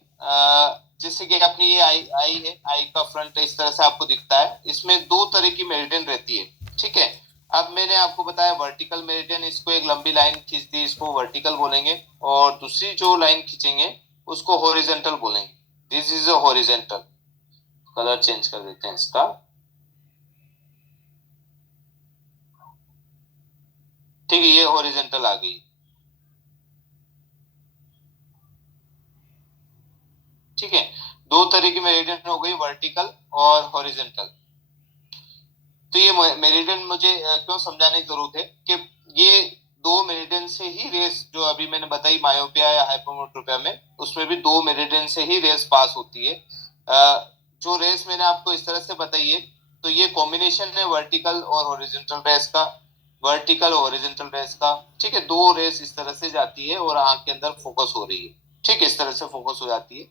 जैसे कि अपनी ये आई आई है, आई का फ्रंट इस तरह से आपको दिखता है। इसमें दो तरह की मेरिडियन रहती है, ठीक है। अब मैंने आपको बताया वर्टिकल मेरिडियन, इसको एक लंबी लाइन खींच दी, इसको वर्टिकल बोलेंगे, और दूसरी जो लाइन खींचेंगे उसको हॉरिजॉन्टल बोलेंगे। This is a horizontal. Colour change कर देते हैं इसका, ठीक है, ये हॉरिजॉन्टल आ गई, ठीक है। दो तरह की मेरिडियन हो गई, वर्टिकल और हॉरिजॉन्टल। तो ये मेरिडियन मुझे क्यों समझाने की जरूरत है कि ये दो मेरिडियन से ही रेस, जो अभी मैंने बताई मायोपिया या हाइपोमेट्रोपिया में, उसमें भी दो मेरिडियन से ही रेस पास होती है। जो रेस मैंने आपको इस तरह से बताई है, तो ये कॉम्बिनेशन है वर्टिकल और हॉरिजॉन्टल रेस का। वर्टिकल हॉरिजॉन्टल रेस का, ठीक है। दो रेस इस तरह से जाती है और आंख के अंदर फोकस हो रही है, ठीक है, इस तरह से फोकस हो जाती है।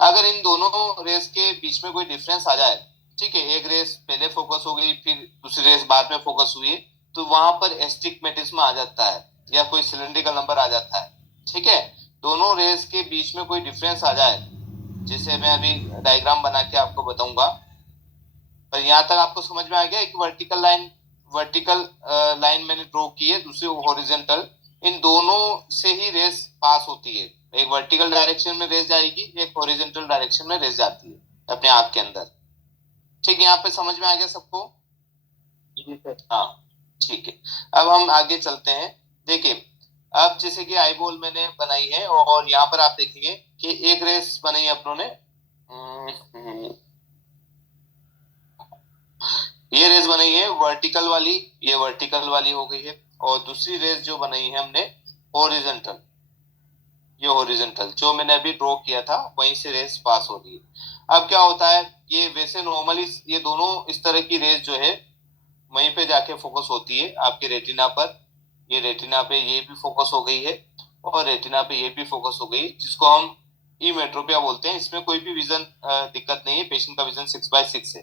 अगर इन दोनों रेस के बीच में कोई डिफरेंस आ जाए, ठीक है, एक रेस पहले फोकस हो गई फिर दूसरी रेस बाद में फोकस हुई, तो वहां पर एस्टिग्मेटिज्म आ जाता है या कोई सिलेंड्रिकल नंबर आ जाता है, ठीक है। दोनों रेस के बीच में कोई डिफरेंस आ जाए, जैसे मैं अभी डायग्राम बना के आपको बताऊंगा, पर यहाँ तक आपको समझ में आ गया कि वर्टिकल लाइन मैंने ड्रॉ की है, दूसरी हॉरिजॉन्टल, इन दोनों से ही रेस पास होती है। एक वर्टिकल डायरेक्शन में रेस जाएगी, एक हॉरिजॉन्टल डायरेक्शन में रेस जाती है अपने आप के अंदर, ठीक है। यहाँ पे समझ में आ गया सबको? हाँ, ठीक है। अब हम आगे चलते हैं। देखिए, अब जैसे कि आई बॉल मैंने बनाई है और यहाँ पर आप देखेंगे कि एक रेस बनाई है अपनों ने, ये रेस बनाई है वर्टिकल वाली, ये वर्टिकल वाली हो गई है, और दूसरी रेस जो बनाई है हमने हॉरिजॉन्टल, ये हॉरिजॉन्टल जो मैंने अभी ड्रॉ किया था वहीं से रेस पास हो रही है। अब क्या होता है, ये वैसे नॉर्मली ये दोनों इस तरह की रेस जो है वहीं पे जाके फोकस होती है आपके रेटिना पर, ये रेटिना पे ये भी फोकस हो गई है और रेटिना पे ये भी फोकस हो गई, जिसको हम इमेट्रोपिया बोलते हैं। इसमें कोई भी विजन दिक्कत नहीं है, पेशेंट का विजन 6/6 है,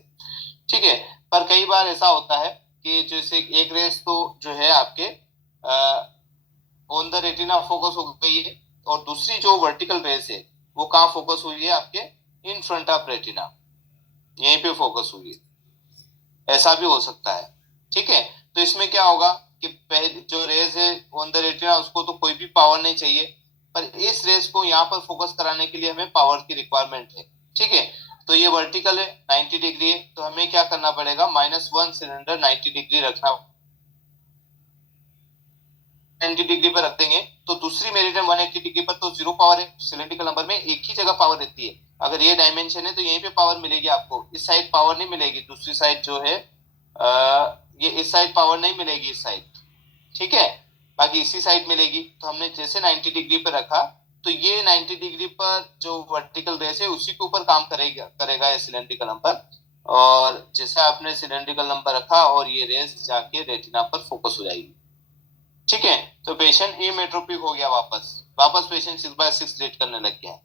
ठीक है। पर कई बार ऐसा होता है कि जैसे एक रेस तो जो है आपके ऑन द रेटिना फोकस हो गई है, और दूसरी जो वर्टिकल रेस है वो कहाँ फोकस हुई है, आपके इन फ्रंट ऑफ रेटिना, यहीं पे फोकस हुई है, ऐसा भी हो सकता है, ठीक है। तो इसमें क्या होगा कि पहले जो रेस है ऑन द रेटिना उसको तो कोई भी पावर नहीं चाहिए, पर इस रेस को यहाँ पर फोकस कराने के लिए हमें पावर की रिक्वायरमेंट है, ठीक है। तो ये वर्टिकल है, 90 डिग्री है, तो हमें क्या करना पड़ेगा, -1 सिलेंडर 90 डिग्री रखना, 90 डिग्री पर रख देंगे तो दूसरी मेरिडियन 180 डिग्री पर तो जीरो पावर है, सिलेंड्रिकल नंबर में एक ही जगह पावर रहती है। अगर ये डायमेंशन है तो यहीं पे पावर मिलेगी आपको, इस साइड पावर नहीं मिलेगी, दूसरी साइड जो है ये इस साइड पावर नहीं मिलेगी, इस साइड, ठीक है, बाकी इसी साइड मिलेगी। तो हमने जैसे 90 डिग्री पर रखा तो ये 90 डिग्री पर जो वर्टिकल रेस है उसी के ऊपर काम करेगा ये सिलेंड्रिकल नंबर, और जैसे आपने सिलेंड्रिकल नंबर रखा और ये रेस जाके रेटिना पर फोकस हो जाएगी, ठीक है। तो पेशेंट इमेट्रोपिक हो गया, वापस पेशेंट 6/6 रेट करने लग गया,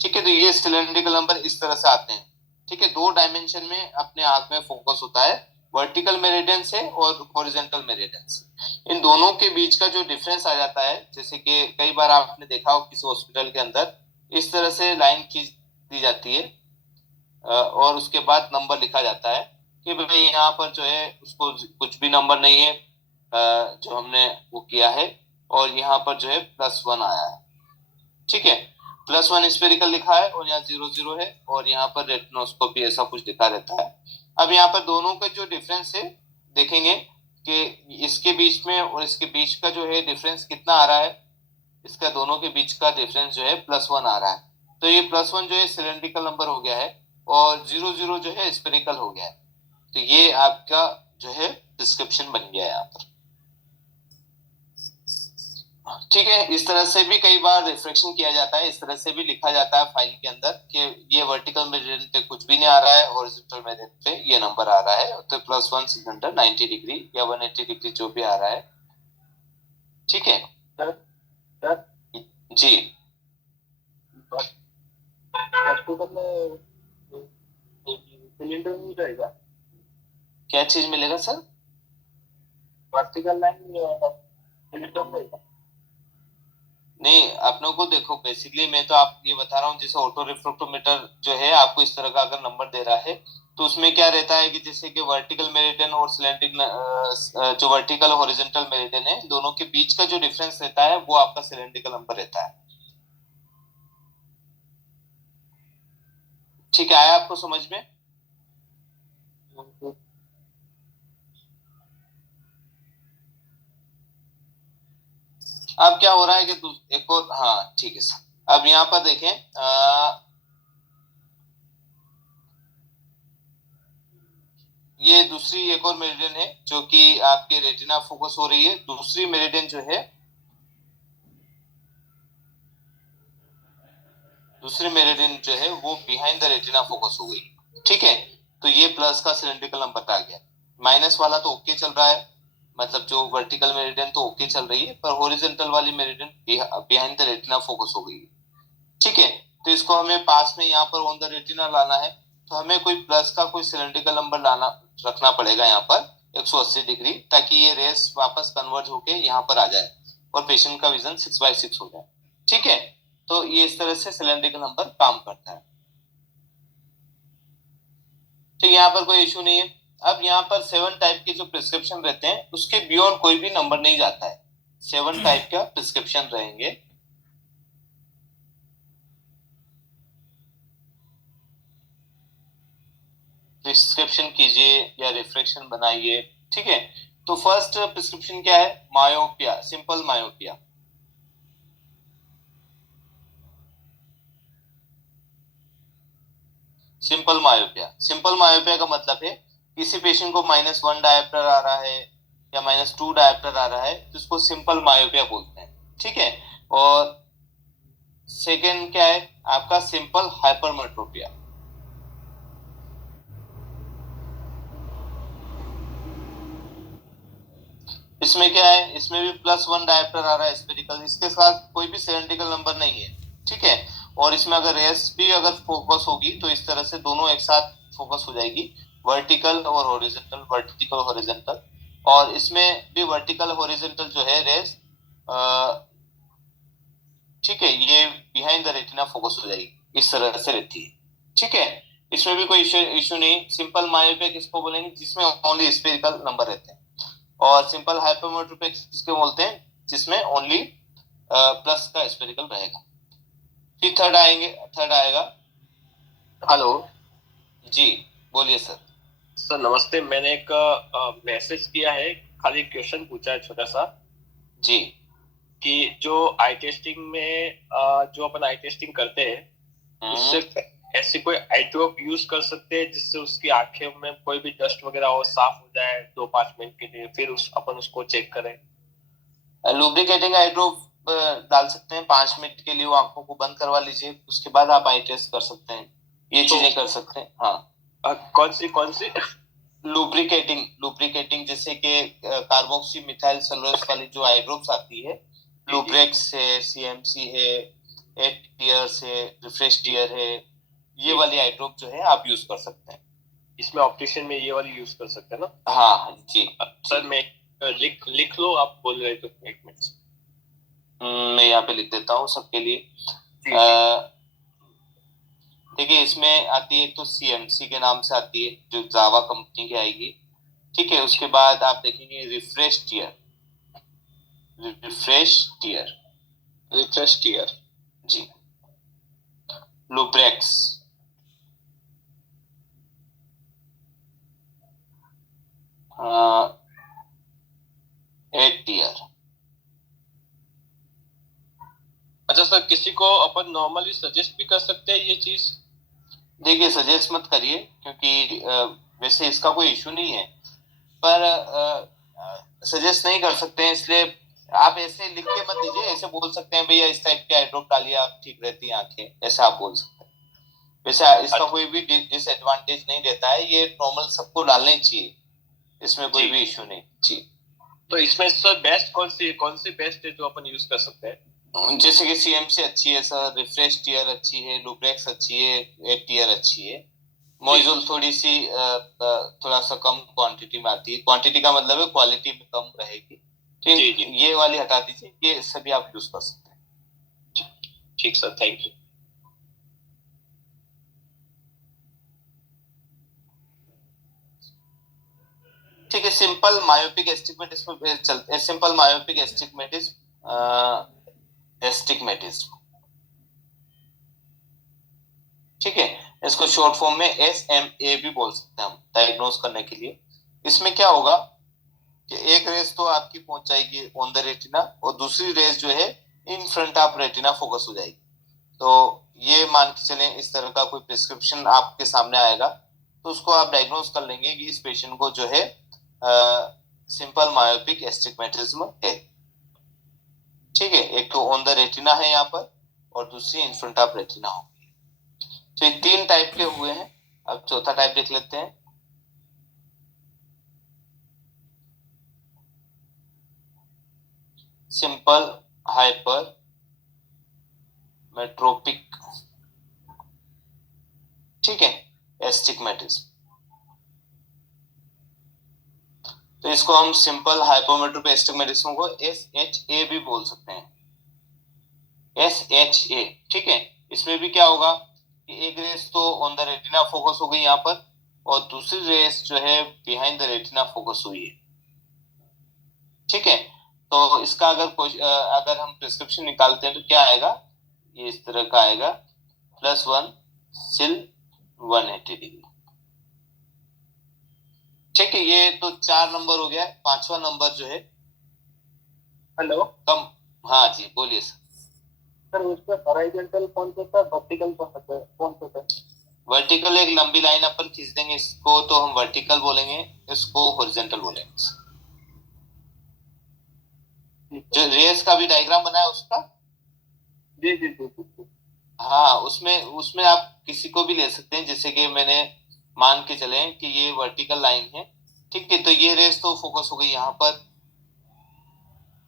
ठीक है। तो ये सिलेंड्रिकल नंबर इस तरह से आते हैं, ठीक है। दो डायमेंशन में अपने आंख में फोकस होता है, वर्टिकल मेरिडियन से और हॉरिजॉन्टल मेरिडियन से। इन दोनों के बीच का जो डिफरेंस आ जाता है, जैसे कि कई बार आपने देखा हो किसी हॉस्पिटल के अंदर इस तरह से लाइन खींच दी जाती है और उसके बाद नंबर लिखा जाता है कि भाई यहाँ पर जो है उसको कुछ भी नंबर नहीं है जो हमने वो किया है, और यहाँ पर जो है +1 आया है, ठीक है। +1 स्फेरिकल लिखा है और यहाँ 0 है, और यहाँ पर रेटिनोस्कोपी ऐसा कुछ लिखा रहता है। अब यहाँ पर दोनों का जो डिफरेंस है देखेंगे कि इसके बीच में और इसके बीच का जो है डिफरेंस कितना आ रहा है, इसका दोनों के बीच का डिफरेंस जो है +1 आ रहा है। तो ये +1 जो है सिलेंड्रिकल नंबर हो गया है और 0 जो है स्फेरिकल हो गया है। तो ये आपका जो है डिस्क्रिप्शन बन गया है यहाँ पर, ठीक है। इस तरह से भी कई बार रिफ्लेक्शन किया जाता है, इस तरह से भी लिखा जाता है फाइल के अंदर कि ये वर्टिकल मेरिडियन पे कुछ भी नहीं आ रहा है, हॉरिजॉन्टल मेरिडियन पे ये नंबर आ रहा है, तो +1 सिलेंडर 90 डिग्री या 180 डिग्री जो भी आ रहा है, ठीक है जी। हॉस्पिटल में सिलेंडर नहीं रहेगा, क्या चीज मिलेगा सर? वर्टिकल लाइन सिलेंडर रहेगा नहीं, अपनों को देखो बेसिकली मैं तो आप ये बता रहा हूँ, जैसे ऑटो रिफ्रैक्टोमीटर जो है आपको इस तरह का अगर नंबर दे रहा है तो उसमें क्या रहता है कि जैसे कि वर्टिकल मेरिडियन और सिलेंड्रिकल जो वर्टिकल हॉरिजॉन्टल मेरिडियन है दोनों के बीच का जो डिफरेंस रहता है वो आपका सिलेंड्रिकल नंबर रहता है, ठीक है। आया आपको समझ में? अब क्या हो रहा है कि एक और, हाँ ठीक है सर। अब यहाँ पर देखें ये दूसरी एक और मेरिडियन है जो कि आपके रेटिना फोकस हो रही है, दूसरी मेरिडियन जो है दूसरी मेरिडियन जो है वो बिहाइंड द रेटिना फोकस हो गई, ठीक है। तो ये प्लस का सिलेंड्रिकल नंबर आ गया, माइनस वाला तो ओके चल रहा है, मतलब जो वर्टिकल मेरिडियन तो ओके चल रही है, पर हॉरिजॉन्टल वाली meridian behind the retina focus हो गई है। ठीक है, तो इसको हमें पास में यहाँ पर ऑन द रेटिना लाना है, तो हमें कोई प्लस का कोई सिलेंड्रिकल नंबर लाना रखना पड़ेगा यहाँ पर 180 डिग्री, ताकि ये रेस वापस कन्वर्ज होके यहाँ पर आ जाए और पेशेंट का विजन 6/6 हो जाए। ठीक है, तो ये इस तरह से सिलेंड्रिकल नंबर काम करता है। ठीक, यहाँ पर कोई इशू नहीं है। अब यहाँ पर 7 टाइप के जो प्रिस्क्रिप्शन रहते हैं उसके बियॉन्ड कोई भी नंबर नहीं जाता है। 7 टाइप का प्रिस्क्रिप्शन रहेंगे। प्रिस्क्रिप्शन कीजिए या रिफ्लेक्शन बनाइए। ठीक है, तो फर्स्ट प्रिस्क्रिप्शन क्या है? Myopia, simple myopia. Simple myopia, simple myopia का मतलब है किसी पेशेंट को -1 डायोप्टर आ रहा है या -2 डायोप्टर आ रहा है तो इसको सिंपल मायोपिया बोलते हैं। ठीक है, और सेकेंड क्या है आपका? Simple hypermetropia. इसमें क्या है? इसमें भी +1 डायोप्टर आ रहा है स्फेरिकल, इसके साथ कोई भी सिलेंड्रिकल नंबर नहीं है। ठीक है, और इसमें अगर रेस भी अगर फोकस होगी तो इस तरह से दोनों एक साथ फोकस हो जाएगी, वर्टिकल और हॉरिजॉन्टल, वर्टिकल हॉरिजॉन्टल। और इसमें भी वर्टिकल हॉरिजॉन्टल जो है रेस, ठीक है, ये बिहाइंड द रेटिना फोकस हो जाएगी, इस तरह से रहती है। ठीक है, इसमें भी कोई इशू नहीं। सिंपल मायोपिया किसको बोलेंगे? जिसमें ओनली स्फेरिकल नंबर रहते हैं। और सिंपल हाइपरमेट्रोपिया किसको बोलते हैं? जिसमें ओनली प्लस का स्फेरिकल रहेगा। फिर थर्ड आएगा। हेलो जी, बोलिए सर। सर, नमस्ते। मैंने एक मैसेज किया है, खाली क्वेश्चन पूछा है छोटा सा जी, कि जो आई टेस्टिंग में जो अपन आई टेस्टिंग करते हैं उससे ऐसी कोई आई ड्रॉप यूज कर सकते हैं जिससे उसकी आंखें में कोई भी डस्ट वगैरह हो साफ हो जाए 2-5 मिनट के लिए, फिर अपन उसको चेक करें। लुब्रिकेटिंग आई ड्रॉप डाल सकते हैं 5 मिनट के लिए, वो आंखों को बंद करवा लीजिए, उसके बाद आप आई टेस्ट कर सकते हैं। ये चीजें कर सकते हैं, हाँ। कौन सी लुब्रिकेटिंग, लुब्रिकेटिंग जैसे कि कार्बोक्सी मिथाइल सेलुलोज वाली जो आई ड्रॉप्स आती है, लुब्रेक्स है, सीएमसी है, एट टीयर्स है, रिफ्रेश टीयर है, ये वाली आई ड्रॉप जो है आप यूज कर सकते हैं। इसमें ऑप्टिशियन में ये वाली यूज कर सकते हैं ना? हाँ जी। सर मैं लिख लो, आप बोल रहे तो 1 मिनट। मैं यहाँ पे लिख देता हूँ सबके लिए। देखिए, इसमें आती है एक तो सीएमसी के नाम से आती है जो जावा कंपनी की आएगी। ठीक है, उसके बाद आप देखेंगे refresh tear, refresh tear, refresh tear जी। Lubrex, eight tear. अच्छा सर, किसी को अपन नॉर्मली सजेस्ट भी कर सकते हैं ये चीज? देखिए, सजेस्ट मत करिए क्योंकि वैसे इसका कोई इशू नहीं है, पर सजेस्ट नहीं कर सकते हैं, इसलिए आप ऐसे लिख के मत दीजिए। ऐसे बोल सकते हैं भैया इस टाइप के आई ड्रॉप डालिए, आप ठीक रहती हैं आंखें, ऐसा आप बोल सकते हैं। वैसे इसका कोई भी डिसएडवांटेज नहीं रहता है, ये नॉर्मल सबको डालने चाहिए, इसमें कोई भी इशू नहीं जी। तो इसमें सर बेस्ट कौन सी बेस्ट है जो अपन यूज कर सकते हैं? जैसे कि सीएमसी अच्छी है सर, रिफ्रेश टीयर अच्छी है, लुब्रेक्स अच्छी है, एट टीयर अच्छी है। मोइजोल थोड़ी सी थोड़ा सा कम क्वांटिटी में आती है, क्वांटिटी का मतलब है क्वालिटी में कम रहेगी। तो ये वाली हटा दीजिए, ये सभी आप यूज कर सकते हैं। ठीक सर, थैंक यू। ठीक है, सिंपल मायोपिक एस्टिग्मेटिस में चलते हैं। सिंपल मायोपिक एस्टिग्मेटिस, एस्टिग्मेटिज्म, ठीक है, इसको शॉर्ट फॉर्म में SMA भी बोल सकते हैं हम डायग्नोज करने के लिए। इसमें क्या होगा कि एक रेस तो आपकी पहुंच जाएगी ऑन द रेटिना और दूसरी रेस जो है इन फ्रंट ऑफ रेटिना फोकस हो जाएगी। तो ये मान के चलें इस तरह का कोई प्रिस्क्रिप्शन आपके सामने आएगा तो उसको आप डायग्नोज कर लेंगे कि इस पेशेंट को जो है सिंपल मायोपिक एस्टिग्मेटिज्म है। ठीक है, एक तो ऑन द रेटिना है यहाँ पर और दूसरी इन फ्रंट ऑफ रेटिना होगी। तो ये 3 टाइप के हुए हैं। अब चौथा टाइप देख लेते हैं। सिंपल हाइपर मेट्रोपिक, ठीक है, एस्टिग्मेटिज्म। तो इसको हम सिंपल हाइपोमेट्रोपिक एस्टिग्मेटिज्म को SHA भी बोल सकते हैं, SHA, ठीक है। इसमें भी क्या होगा कि एक रेस तो ऑन द रेटिना फोकस हो गई यहाँ पर, और दूसरी रेस जो है बिहाइंड द रेटिना फोकस हुई है, ठीक है। तो इसका अगर हम प्रिस्क्रिप्शन निकालते हैं तो क्या आएगा, ये इस तरह का आएगा, +1 सिल 180 डिग्री, ठीक है। ये तो 4 नंबर हो गया। 5वां नंबर जो है, हेलो कम, हाँ जी बोलिए सर। सर, उसमें हॉरिजॉन्टल कौन सा था, वर्टिकल कौन सा था? वर्टिकल एक लंबी लाइन अपन खींच देंगे, इसको तो हम वर्टिकल बोलेंगे, इसको हॉरिजॉन्टल बोलेंगे। जो रेस का भी डायग्राम बनाया उसका, जी जी जी जी। हाँ, उसमें उसमें आप किसी को भी ले सकते हैं, जैसे कि मैंने मान के चले कि ये वर्टिकल लाइन है, ठीक है। तो ये रेस तो फोकस हो गई यहाँ पर,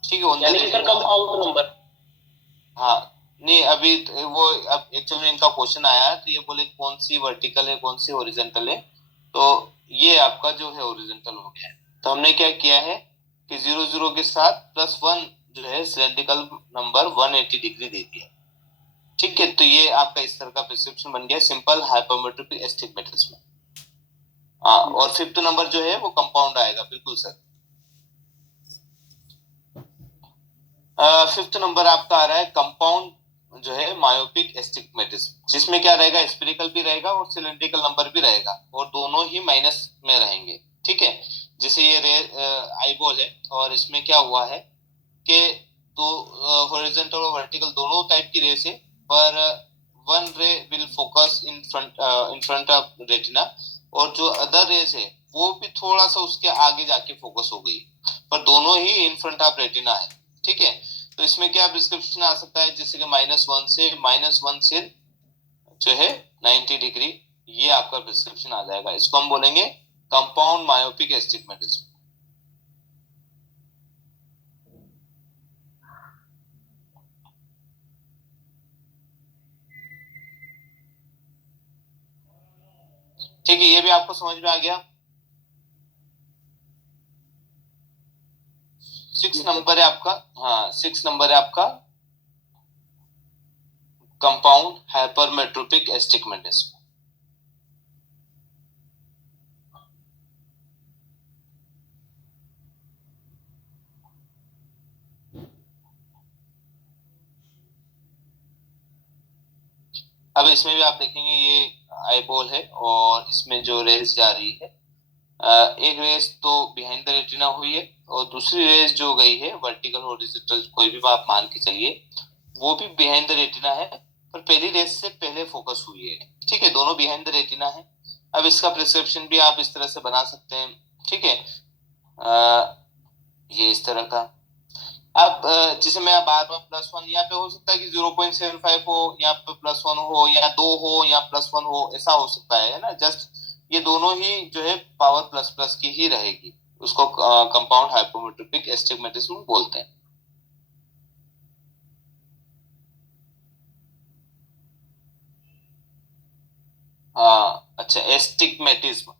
ठीक है, यानी कि सर कंपाउंड नंबर। हाँ, नहीं अभी वो, अब एक्चुअली इनका क्वेश्चन आया तो ये बोले कौन सी वर्टिकल है कौन सी हॉरिजॉन्टल है, तो ये आपका जो है हॉरिजॉन्टल हो गया है। तो हमने क्या किया है कि 0 0 के साथ +1 जो है सिलेंड्रिकल नंबर 180 डिग्री दे दिया, ठीक है। तो ये आपका इस तरह का प्रिस्क्रिप्शन बन गया सिंपल हाइपरमेट्रोपिक एस्टिग्मेटिज्म। हाँ, और 5th नंबर जो है वो कंपाउंड आएगा, बिल्कुल सर। 5th नंबर आपका आ रहा है कंपाउंड जो है मायोपिक एस्टिग्मेटिज्म, जिसमें क्या रहेगा, स्फेरिकल भी रहेगा और सिलेंड्रिकल नंबर भी रहेगा, और दोनों ही माइनस में रहेंगे, ठीक है। जैसे ये आईबॉल है, और इसमें क्या हुआ है कि दो हॉरिजॉन्टल और वर्टिकल दोनों टाइप की रेस है, पर वन रे will focus in front of retina, और जो अदर रेस है वो भी थोड़ा सा उसके आगे जाके फोकस हो गई, पर दोनों ही इन फ्रंट ऑफ रेटिना है, ठीक है। तो इसमें क्या प्रिस्क्रिप्शन आ सकता है, जैसे कि -1 से जो है 90 डिग्री, ये आपका प्रिस्क्रिप्शन आ जाएगा। इसको हम बोलेंगे कंपाउंड मायोपिक एस्टिग्मेटिज्म। ठीक है, ये भी आपको समझ में आ गया। 6 नंबर है आपका, हाँ 6 नंबर है आपका कंपाउंड हाइपरमेट्रोपिक एस्टिग्मेटिज्म। अब इसमें भी आप देखेंगे ये आईबॉल है, और इसमें जो रेस जा रही है, एक रेस तो बिहाइंड द रेटिना हुई है, और दूसरी रेस जो गई है वर्टिकल हॉरिजॉन्टल कोई भी आप मान के चलिए, वो भी बिहाइंड द रेटिना है, पर पहली रेस से पहले फोकस हुई है, ठीक है। दोनों बिहाइंड द रेटिना है। अब इसका प्रिस्क्रिप्शन भी आप इस तरह से बना सकते हैं, ठीक है। ये इस तरह का, अब जैसे मैं बार बार +1 यहाँ पे हो सकता है कि 0.75 हो, यहाँ पे +1 हो, या 2 हो, या +1 हो, ऐसा हो सकता है ना। जस्ट ये दोनों ही जो है पावर प्लस प्लस की ही रहेगी, उसको कंपाउंड हाइपोमेट्रोपिक एस्टिग्मेटिज्म बोलते हैं। हाँ अच्छा, एस्टिग्मेटिज्म,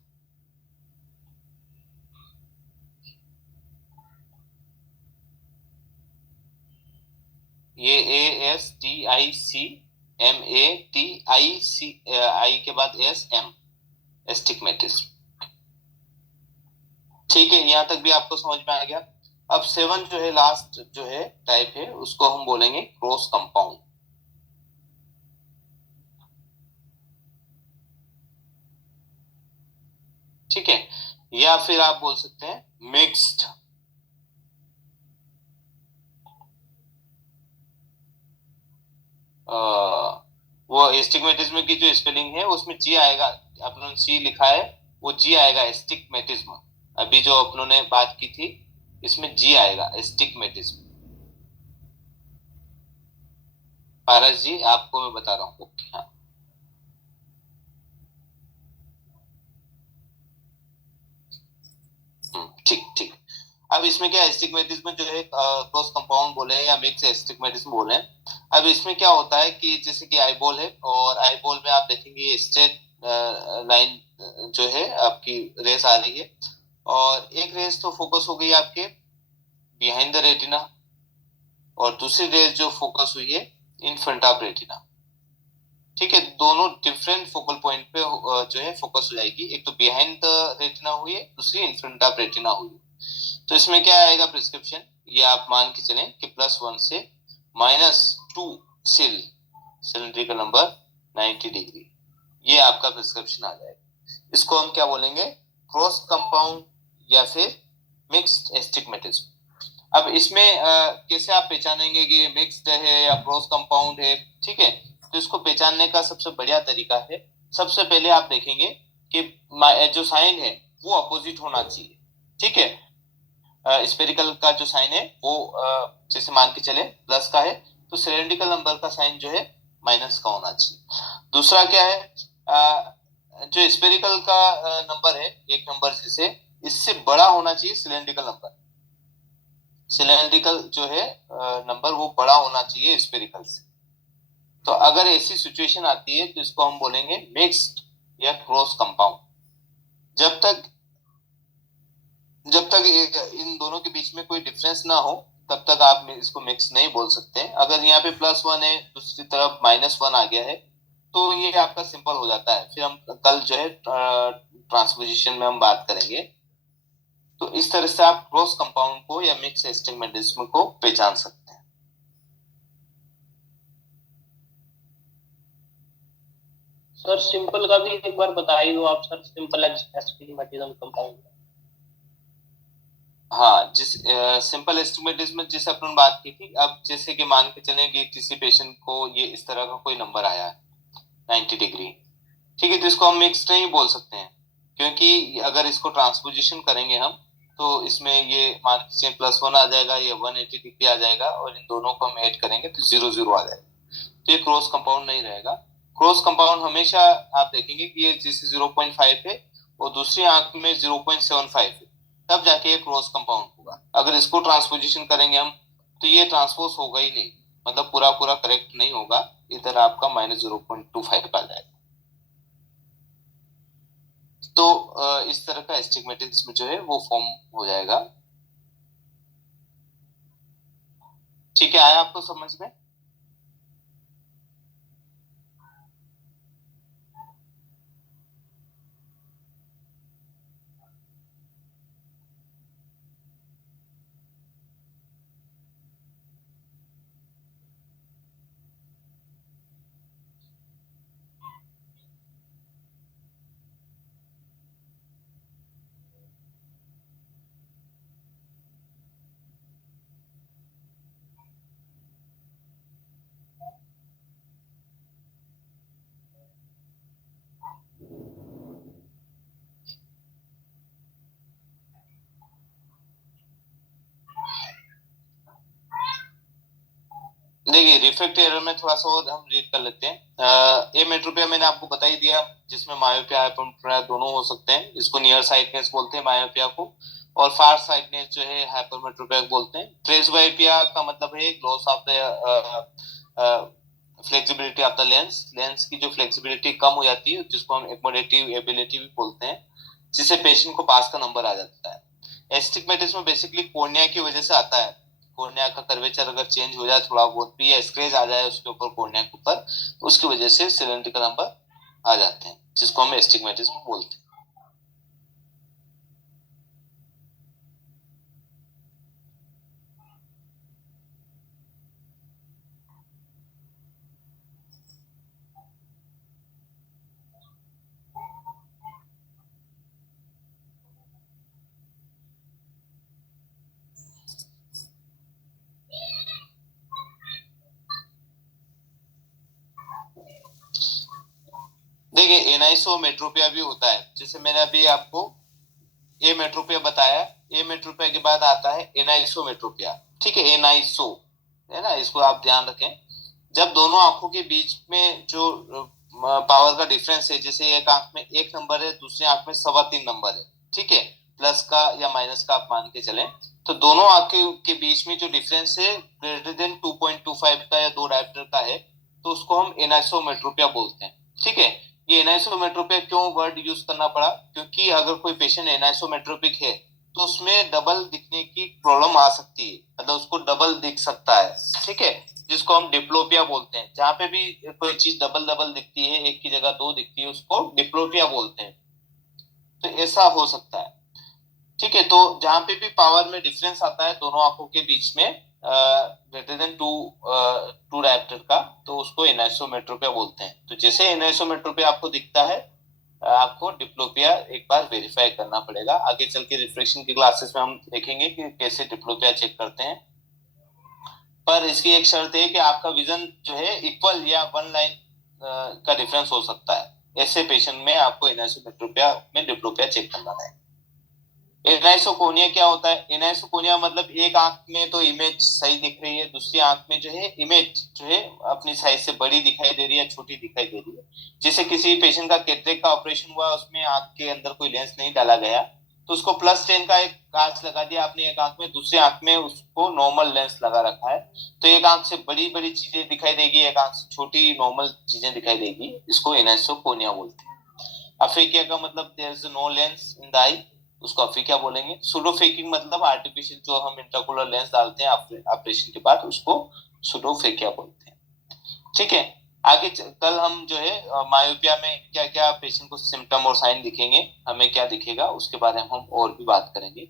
ये ASTICMATIC के बाद SM, एस्टिग्मेटिज्म, ठीक है। यहाँ तक भी आपको समझ में आ गया। अब 7 जो है लास्ट जो है टाइप है, उसको हम बोलेंगे क्रॉस कंपाउंड, ठीक है, या फिर आप बोल सकते हैं मिक्स्ड। वो एस्टिग्मेटिज्म की जो स्पेलिंग है उसमें जी आएगा, अपनों सी लिखा है, वो जी आएगा एस्टिग्मेटिज्म। अभी जो अपनों ने बात की थी इसमें जी आएगा एस्टिग्मेटिज्म। पारस जी आपको मैं बता रहा हूँ, ओके हाँ। ठीक ठीक। अब इसमें क्या एस्टिग्मेटिज्म जो है क्रॉस कंपाउंड बोले या मिक्स एस्टिग्मेटिज्म बोले। अब इसमें क्या होता है कि जैसे कि आईबॉल है और आईबॉल में आप देखेंगे स्ट्रेट लाइन जो है आपकी रेस आ रही है, और एक रेस तो फोकस हो गई आपके बिहाइंड द रेटिना, और दूसरी रेस जो फोकस हुई है इन फ्रंट ऑफ रेटिना। ठीक है, दोनों डिफरेंट फोकल पॉइंट पे जो है फोकस हो जाएगी, एक तो बिहाइंड द रेटिना हुई है, दूसरी इन फ्रंट ऑफ रेटिना हुई है। तो इसमें क्या आएगा प्रिस्क्रिप्शन, ये आप मान के चलें कि +1 से -2 सिलिंड्रिकल नंबर 90 डिग्री, ये आपका प्रिस्क्रिप्शन आ जाएगा। इसको हम क्या बोलेंगे, क्रॉस कंपाउंड या फिर मिक्स्ड एस्टिग्मेटिज्म। अब इसमें कैसे आप पहचानेंगे कि मिक्स्ड है या क्रॉस कंपाउंड है? ठीक है, तो इसको पहचानने का सबसे बढ़िया तरीका है, सबसे पहले आप देखेंगे कि जो साइन है वो अपोजिट होना चाहिए। ठीक है, स्फेरिकल का जो साइन है वो जैसे मान के चले प्लस का है, तो सिलेंड्रिकल नंबर का साइन जो है माइनस का होना चाहिए। दूसरा क्या है, जो स्फेरिकल का नंबर है, एक नंबर जैसे इससे बड़ा होना चाहिए सिलेंड्रिकल नंबर। सिलेंड्रिकल जो है नंबर वो बड़ा होना चाहिए स्फेरिकल से। तो अगर ऐसी सिचुएशन आती है तो इसको हम बोलेंगे मिक्स्ड या क्रॉस कंपाउंड। जब तक इन दोनों के बीच में कोई डिफरेंस ना हो तब तक आप इसको मिक्स नहीं बोल सकते। अगर यहाँ पे +1 है, दूसरी तरफ -1 आ गया है, तो ये आपका सिंपल हो जाता है। फिर हम कल जो है ट्रांसपोजिशन में हम बात करेंगे। तो इस तरह से आप क्रॉस कंपाउंड को या मिक्स एस्टिग्मेटिज्म को पहचान सकते हैं। सर सिंपल का भी एक बार बता ही दो आप सर, सिंपल एस्टिग्मेटिज्म कंपाउंड। हाँ, जिस सिंपल एस्टिग्मेटिज्म जिस अपन बात की थी, अब जैसे कि मान के चलें कि किसी पेशेंट को ये इस तरह का कोई नंबर आया है 90 डिग्री, ठीक है, तो इसको हम मिक्स नहीं बोल सकते हैं, क्योंकि अगर इसको ट्रांसपोजिशन करेंगे हम तो इसमें ये मान के चलें +1 आ जाएगा, ये 180 डिग्री आ जाएगा, और इन दोनों को हम ऐड करेंगे तो 0 आ जाएगा। तो ये क्रॉस कंपाउंड नहीं रहेगा। क्रॉस कंपाउंड हमेशा आप देखेंगे कि ये जैसे 0.5 है और दूसरी आंख में 0.75 है, तब जाके ये क्रॉस कंपाउंड होगा। अगर इसको ट्रांसपोजिशन करेंगे हम तो ये ट्रांसपोज होगा ही नहीं, मतलब पूरा पूरा करेक्ट नहीं होगा, इधर आपका -0.25 आ जाएगा। तो इस तरह का एस्टिग्मेटिज्म जो है वो फॉर्म हो जाएगा। ठीक है, आया आपको समझ में? देखिए, रिफ्रैक्टिव एरर में थोड़ा सा और हम रीड कर लेते हैं। एमेट्रोपिया मैंने आपको बता ही दिया, जिसमें मायोपिया हाइपरमेट्रोपिया दोनों हो सकते हैं। इसको नियर साइटनेस बोलते हैं मायोपिया को, और फार साइटनेस जो है हाइपरमेट्रोपिया बोलते हैं। ट्रेसबाइपिया का मतलब है loss of the flexibility of the lens, lens की जो फ्लेक्सिबिलिटी कम हो जाती है, जिसको हम एक्मोडेटिव एबिलिटी भी बोलते हैं, जिससे पेशेंट को पास का नंबर आ जाता है। एस्टिग्मेटिज्म बेसिकली कॉर्निया की वजह से आता है। कॉर्निया का कर्वेचर अगर चेंज हो जाए थोड़ा बहुत भी, या स्क्रैच आ जाए उसके ऊपर कॉर्निया के ऊपर, तो उसकी वजह से सिलेंड्रिकल नंबर आ जाते हैं, जिसको हम एस्टिग्मेटिज्म बोलते हैं। देखिए, एनाइसोमेट्रोपिया भी होता है, जैसे मैंने अभी आपको एमेट्रोपिया बताया। एमेट्रोपिया के बाद आता है एनाइसोमेट्रोपिया। ठीक है, एनाइसो है ना, इसको आप ध्यान रखें। जब दोनों आंखों के बीच में जो पावर का डिफरेंस है, जैसे एक आंख में 1 नंबर है, दूसरी आंख में 3.25 नंबर है, ठीक है, प्लस का या माइनस का आप मान के चलें, तो दोनों आंखों के बीच में जो डिफरेंस है ग्रेटर देन 2.25 का या 2 डायोप्टर का है, तो उसको हम एनाइसोमेट्रोपिया बोलते हैं। ठीक है, ये एनाइसोमेट्रोपिया क्यों वर्ड यूज करना पड़ा, क्योंकि अगर कोई पेशेंट एनाइसोमेट्रोपिक है तो उसमें डबल दिखने की प्रॉब्लम आ सकती है, मतलब उसको डबल दिख सकता है। ठीक है, जिसको हम डिप्लोपिया बोलते हैं। जहां पे भी कोई चीज डबल डबल दिखती है, एक की जगह 2 दिखती है, उसको डिप्लोपिया बोलते हैं। तो ऐसा हो सकता है। ठीक है, तो जहां पे भी पावर में डिफरेंस आता है दोनों आंखों के बीच में ग्रेटर देन 2 डायोप्टर का, तो उसको एनाइसोमेट्रोपिया बोलते हैं। तो जैसे एनाइसोमेट्रोपिया आपको दिखता है, आपको डिप्लोपिया एक बार वेरीफाई करना पड़ेगा। आगे चल के रिफ्रेक्शन की क्लासेस में हम देखेंगे कि कैसे डिप्लोपिया चेक करते हैं। पर इसकी एक शर्त है कि आपका विजन जो है इक्वल या 1 लाइन का डिफरेंस हो सकता है। ऐसे पेशेंट में आपको एनाइसोमेट्रोपिया में डिप्लोपिया चेक करना है। एनाइसोकोनिया क्या होता है? एनाइसोकोनिया मतलब एक आंख में तो इमेज सही दिख रही है, दूसरी आंख में जो है इमेज जो है अपनी साइज से बड़ी दिखाई दे रही है, छोटी दिखाई दे रही है। जैसे किसी पेशेंट का कैटरेक्ट का ऑपरेशन हुआ, उसमें आंख के अंदर कोई लेंस नहीं डाला गया, तो उसको +10 का एक कांच लगा दिया आपने एक आंख में, दूसरी आंख में उसको नॉर्मल लेंस लगा रखा है, तो एक आंख से बड़ी बड़ी चीजें दिखाई देगी, एक आंख से छोटी नॉर्मल चीजें दिखाई देगी। इसको एनाइसोकोनिया बोलते हैं। अफेकिया का मतलब there is no lens in the eye, उसको अफेकिया बोलेंगे। सुडोफेकिक मतलब आर्टिफिशियल जो हम इंट्राकुलर लेंस डालते हैं ऑपरेशन के बाद, उसको सुडोफेकिया बोलते हैं। ठीक है, आगे कल हम जो है मायोपिया में क्या क्या पेशेंट को सिम्टम और साइन दिखेंगे, हमें क्या दिखेगा, उसके बारे में हम और भी बात करेंगे।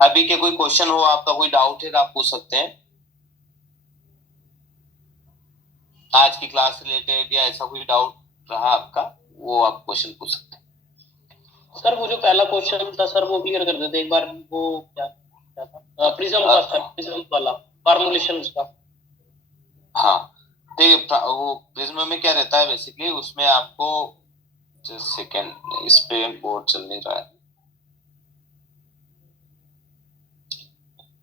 अभी के कोई क्वेश्चन हो, आपका कोई डाउट है तो आप पूछ सकते हैं आज की क्लास रिलेटेड, या ऐसा कोई डाउट रहा आपका, वो आप क्वेश्चन पूछ सकते हैं। सर वो जो पहला क्वेश्चन था सर वो क्लियर कर देते एक बार, वो क्या क्या था प्रिज्म का सर, प्रिज्म वाला फॉर्मुलेशन उसका। हाँ, देखिए वो प्रिज्म में क्या रहता है बेसिकली, उसमें आपको जस्ट सेकंड, इस पे बोर्ड चल नहीं रहा है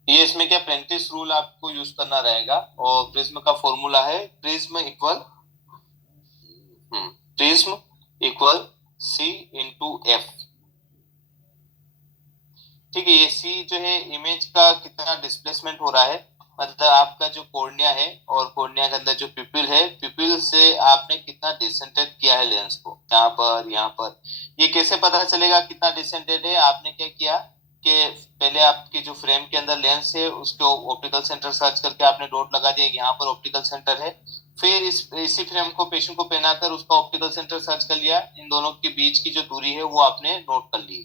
ये, इसमें क्या प्रेंटिस रूल आपको यूज करना रहेगा, और प्रिज्म का फॉर्मूला है prism equal C into F. ठीक है, ये सी जो है इमेज का कितना डिस्प्लेसमेंट हो रहा है, मतलब आपका जो कॉर्निया है और कॉर्निया के अंदर जो पिपिल है, पिपिल से आपने कितना डिसेंटेड किया है लेंस को, यहाँ पर यहाँ पर। ये कैसे पता चलेगा कितना डिसेंटेड है? आपने क्या किया कि पहले आपके जो फ्रेम के अंदर लेंस है उसको ऑप्टिकल सेंटर सर्च करके आपने डॉट लगा दिया, यहाँ पर ऑप्टिकल सेंटर है। फिर इसी फ्रेम को पेशेंट को पहनाकर उसका ऑप्टिकल सेंटर सर्च कर लिया, इन दोनों के बीच की जो दूरी है वो आपने नोट कर ली।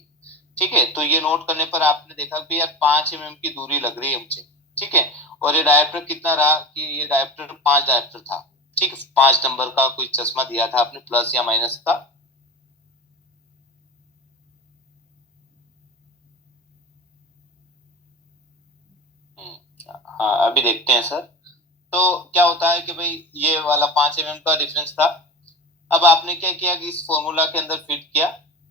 ठीक है, तो ये नोट करने पर आपने देखा कि यार 5 mm की दूरी लग रही है मुझे। ठीक है, और ये डायोप्टर कितना रहा कि ये डायोप्टर 5 डायोप्टर था। ठीक है, 5 नंबर का कोई चश्मा दिया था आपने, प्लस या माइनस का। हाँ, अभी देखते हैं सर। तो क्या होता है कि भाई ये वाला 5 mm का डिफरेंस था। अब आपने क्या किया कि इस फॉर्मूला के अंदर फिट किया,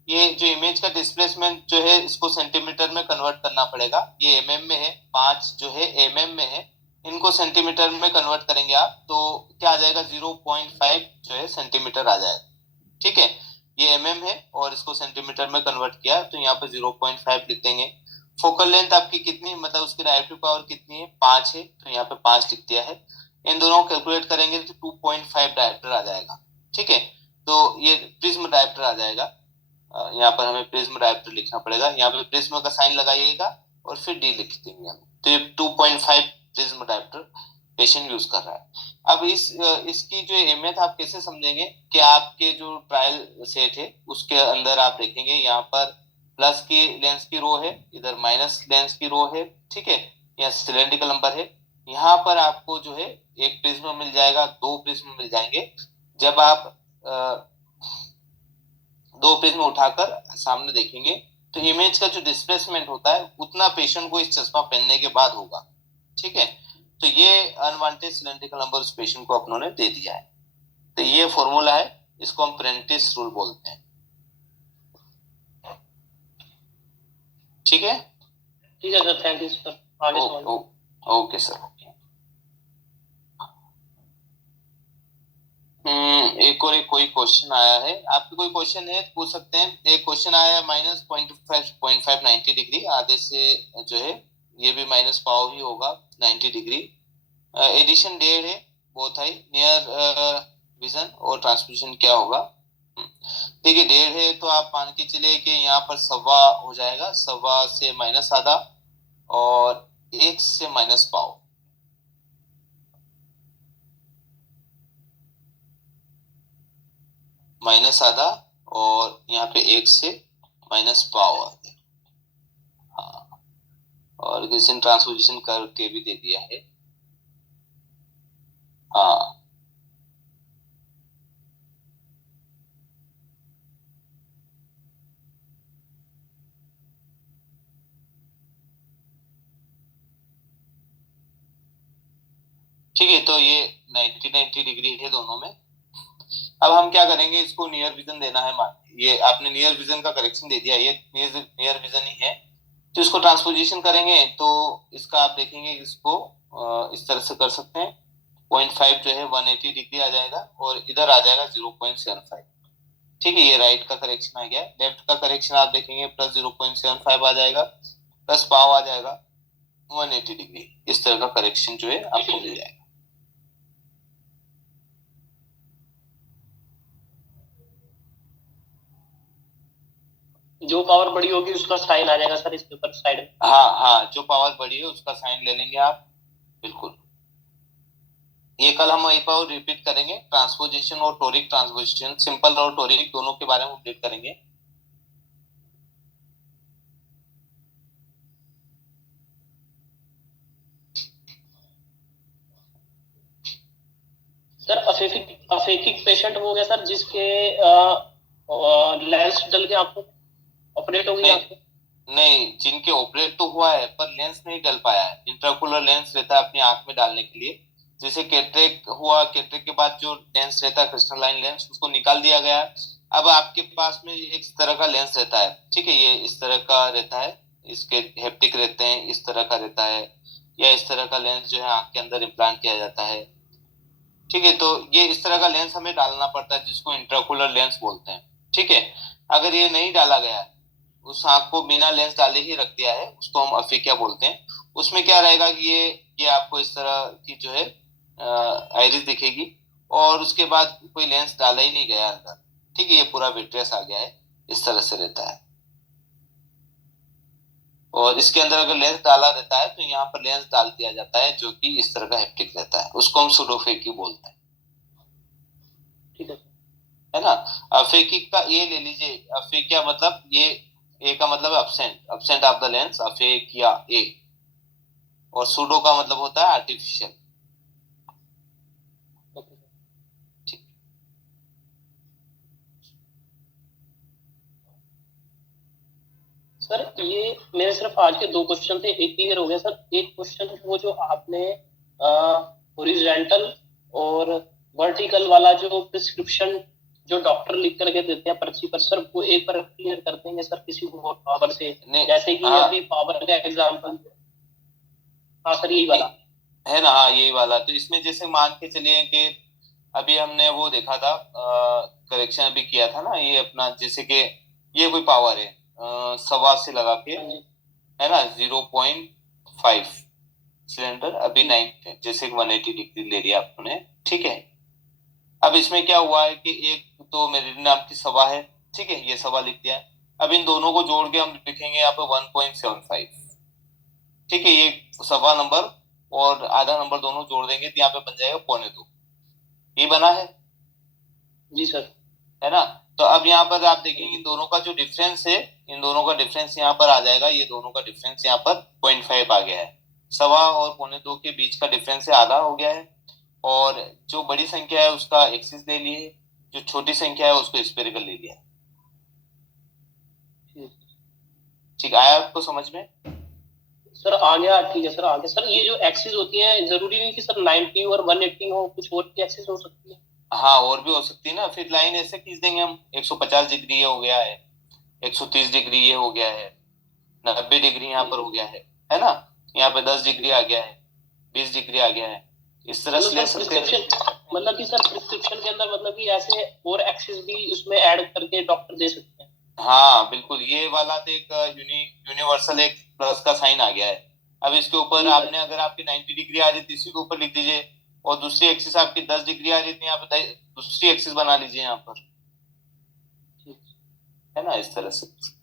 ये जो इमेज का डिस्प्लेसमेंट जो है इसको सेंटीमीटर में कन्वर्ट करना पड़ेगा। ये एमएम में है, 5 जो है एमएम में है, इनको सेंटीमीटर में कन्वर्ट करेंगे आप, तो क्या आ जाएगा 0.5 जो है सेंटीमीटर आ जाएगा। ठीक है, ये एमएम है और इसको सेंटीमीटर में कन्वर्ट किया, तो यहाँ पे 0.5 लिख देंगे। फोकल लेंथ आपकी कितनी, मतलब उसकी डायोप्ट्रिक पावर कितनी है, 5 है, तो यहाँ पे 5 लिख दिया है। इन दोनों कैलकुलेट करेंगे तो 2.5 डायोप्टर आ जाएगा। ठीक है, तो ये प्रिज्म डायोप्टर आ जाएगा। यहाँ पर हमें प्रिज्म डायोप्टर लिखना पड़ेगा, यहाँ पे प्रिज्म का साइन लगाइएगा और फिर डी लिख देंगे हम। तो ये 2.5 प्रिज्म डायोप्टर पेशेंट यूज कर रहा है। अब इसकी जो अहमियत आप कैसे समझेंगे कि आपके जो ट्रायल सेट है उसके अंदर आप देखेंगे यहाँ पर प्लस की लेंस की रो है, इधर माइनस लेंस की रो है। ठीक है, यहाँ सिलेंड्रिकल नंबर है, यहाँ पर आपको जो है एक प्रिज्म मिल जाएगा, 2 प्रिज्म मिल जाएंगे। जब आप 2 प्रिज्म उठाकर सामने देखेंगे तो इमेज का जो डिस्प्लेसमेंट होता है उतना पेशेंट को इस चश्मा पहनने के बाद होगा। ठीक है, तो ये अनवांटेड सिलेंड्रिकल नंबर उस पेशेंट को अपनों ने दे दिया है। तो ये फॉर्मूला है, इसको हम प्रेंटिस रूल बोलते हैं। ठीक है, ठीक है सर, थैंक यू सर, आगे समझ। Okay sir. एक और एक कोई क्वेश्चन आया है, आपके कोई क्वेश्चन है तो पूछ सकते हैं। एक क्वेश्चन आया है -0.5 90 डिग्री, आधे से जो है ये भी माइनस पाव ही होगा 90 डिग्री। एडिशन 1.5 है, बोथ आई नियर विजन और ट्रांसमिशन क्या होगा। देखिए 1.5 है तो आप मान के चलिए कि यहाँ पर सवा हो जाएगा, सवा से माइनस आधा और 1 से माइनस पाव। माइनस आधा और यहाँ पे 1 से माइनस पाव आ गया। हाँ, और किसी ने ट्रांसपोजिशन करके भी दे दिया है। हाँ ठीक है, तो ये 90 डिग्री है दोनों में। अब हम क्या करेंगे, इसको नियर विजन देना है। मान ये आपने नियर विजन का करेक्शन दे दिया, ये नियर विजन ही है, तो इसको ट्रांसपोजिशन करेंगे तो इसका आप देखेंगे इसको इस तरह से कर सकते हैं। 0.5 जो है 180 डिग्री आ जाएगा और इधर आ जाएगा 0.75। ठीक है, ये राइट का करेक्शन आ गया। लेफ्ट का करेक्शन आप देखेंगे प्लस 0.75 आ जाएगा, प्लस पाव आ जाएगा 180 डिग्री। इस तरह का करेक्शन जो है आपको मिल जाएगा। जो पावर बड़ी होगी उसका साइन आ जाएगा सर इसके ऊपर साइड में। हाँ हाँ, जो पावर बड़ी है उसका साइन ले लेंगे आप, बिल्कुल। ये कल हम एक बार रिपीट करेंगे, ट्रांसपोजिशन और टोरिक ट्रांसपोजिशन, सिंपल और टोरिक दोनों के बारे में अपडेट करेंगे। सर अफेकिक पेशेंट हो गया सर, जिसके लेंस डल के आपको ऑपरेट हो गई आपको? नहीं, जिनके ऑपरेट तो हुआ है पर लेंस नहीं डल पाया है। इंट्राकुलर लेंस रहता है अपनी आंख में डालने के लिए, जैसे कैटरेक्ट हुआ, कैटरेक्ट के बाद जो लेंस रहता है क्रिस्टलाइन लेंस, उसको निकाल दिया गया। अब आपके पास में एक तरह का लेंस रहता है, ठीक है, ये इस तरह का रहता है, इसके हेप्टिक रहते हैं, इस तरह का रहता है, या इस तरह का लेंस जो है आंख के अंदर इम्प्लांट किया जाता है। ठीक है, तो ये इस तरह का लेंस हमें डालना पड़ता है, जिसको इंट्राकुलर लेंस बोलते हैं। ठीक है, अगर ये नहीं डाला गया है, उस आंख को बिना लेंस डाले ही रख दिया है, उसको हम अफेकिया बोलते हैं। उसमें क्या रहेगा कि ये आपको इस तरह की जो है आइरिस दिखेगी और उसके बाद कोई लेंस डाला ही नहीं गया अंदर। ठीक है, ये पूरा विट्रियस आ गया है, इस तरह से रहता है। और इसके अंदर अगर लेंस डाला रहता है तो यहाँ पर लेंस डाल दिया जाता है, जो कि इस तरह का हेप्टिक रहता है, उसको हम सुडोफेकी बोलते हैं। ठीक है ना। अफेकिक का ये ले लीजिए, अफेकिया मतलब ये ए का मतलब है अब्सेंट ऑफ द लेंस, अफेकिया ए। और सूडो का मतलब होता है आर्टिफिशियल। सर ये मेरे सिर्फ आज के 2 क्वेश्चन थे, एक क्लियर हो गया सर। एक क्वेश्चन वो जो आपने हॉरिजॉन्टल और वर्टिकल वाला जो प्रिस्क्रिप्शन जो डॉक्टर लिख करके देते हैं पर्ची पर, सर वो एक बार क्लियर कर देंगे सर किसी को पावर से, जैसे कि अभी पावर का एग्जांपल। हाँ सर यही वाला है ना। हाँ यही वाला, तो इसमें जैसे मान के चलिए कि अभी हमने वो देखा था, करेक्शन अभी किया था ना, ये अपना जैसे कि ये कोई पावर है सवा से लगा के, है ना, 0.5 सिलेंडर, अभी 9 जैसे 180 डिग्री ले लिया आपने। ठीक है, अब इसमें क्या हुआ है कि एक तो मेरिडियन आपकी सवा है, ठीक है, ये सवा लिख दिया है। अब इन दोनों को जोड़ के हम लिखेंगे यहाँ पे 1.75। ठीक है, ये सवा नंबर और आधा नंबर दोनों जोड़ देंगे तो यहाँ पे बन जाएगा 1.25। ये बना है जी सर, है ना। तो अब यहाँ पर आप देखेंगे इन दोनों का जो डिफरेंस है, इन दोनों का डिफरेंस यहाँ पर आ जाएगा, ये दोनों का डिफरेंस यहाँ पर 0.5 आ गया है। सवा और 1.25 के बीच का डिफरेंस है आधा हो गया है। और जो बड़ी संख्या है उसका एक्सिस ले लिए, जो छोटी संख्या है उसको स्फेरिकल ले लिया। ठीक आया आपको समझ में? सर आ गया, ठीक है सर आ गया। सर ये जो एक्सिस होती है जरूरी नहीं कि सर 90 और 180 हो, कुछ और की एक्सिस हो सकती है? हाँ और भी हो सकती है ना, फिर लाइन ऐसे खींच देंगे हम, 150 डिग्री ये हो गया है, 130 डिग्री ये हो गया है, 90 डिग्री यहाँ पर हो गया है ना, यहाँ पे 10 डिग्री आ गया है, 20 डिग्री आ गया है। इस तरह से ले सकते हैं। मतलब कि सर प्रिस्क्रिप्शन के अंदर मतलब कि ऐसे और एक्सेस भी उसमें ऐड करके डॉक्टर दे सकते हैं। हाँ बिल्कुल, ये वाला तो एक यूनिवर्सल एक प्लस का साइन आ गया है। अब इसके ऊपर आपने अगर आपकी 90 डिग्री आ रही है इसी के ऊपर लिख दीजिए, और दूसरी एक्सिस आपकी 10 डिग्री आ रही थी, यहाँ पे दूसरी एक्सिस बना लीजिए यहाँ पर, है ना, इस तरह से।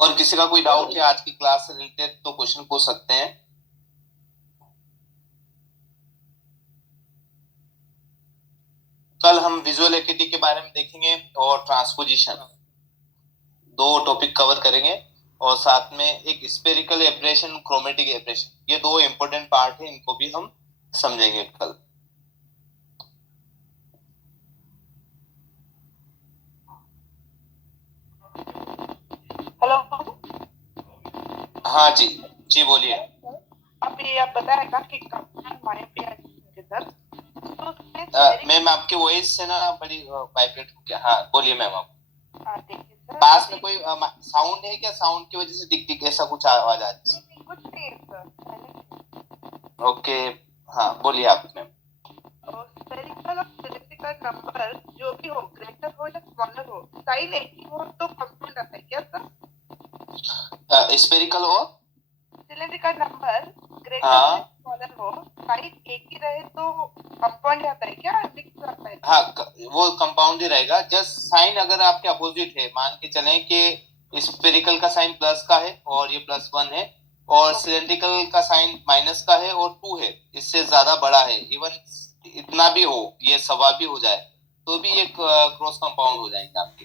और किसी का कोई डाउट है आज की क्लास से रिलेटेड तो क्वेश्चन पूछ सकते हैं। कल हम विजुअल एक्टिविटी के बारे में देखेंगे और ट्रांसपोजिशन, दो टॉपिक कवर करेंगे, और साथ में एक स्पेरिकल एब्रेशन, क्रोमेटिक एब्रेशन, ये दो इंपॉर्टेंट पार्ट है, इनको भी हम समझेंगे कल। हेलो। हाँ जी जी बोलिए। अभी आप बताएगा कि मायोपिया के अंदर मैम आपकी वॉइस से ना बड़ी वाइब्रेट हो गया। हाँ बोलिए मैम। आप देखिए सर, पास में कोई साउंड है क्या? साउंड की वजह से टिक टिक ऐसा कुछ आवाज आ रही है? कुछ नहीं सर। ओके हाँ बोलिए आप मैम। स्फेरिकल और सिलिंड्रिकल नंबर जो भी हो, ग्रेटर हो या स्मॉलर हो, साइन एक ही हो तो कंपाउंड आता है क्या सर? स्फेरिकल और सिलिंड्रिकल नंबर ग्रेटर हाँ। हो स्मॉलर हो, साइन एक ही रहे तो कंपाउंड आता है क्या, मिक्स आता है? हाँ वो कंपाउंड ही रहेगा। जस्ट साइन अगर आपके अपोजिट है, मान के चलें कि स्फेरिकल का साइन प्लस का है और ये +1 है, और सिलेंड्रिकल का साइन माइनस का है और 2 है, इससे ज्यादा बड़ा है, इवन इतना भी हो, ये सवा भी हो जाए, तो भी ये क्रॉस कंपाउंड हो जाएंगे आपके,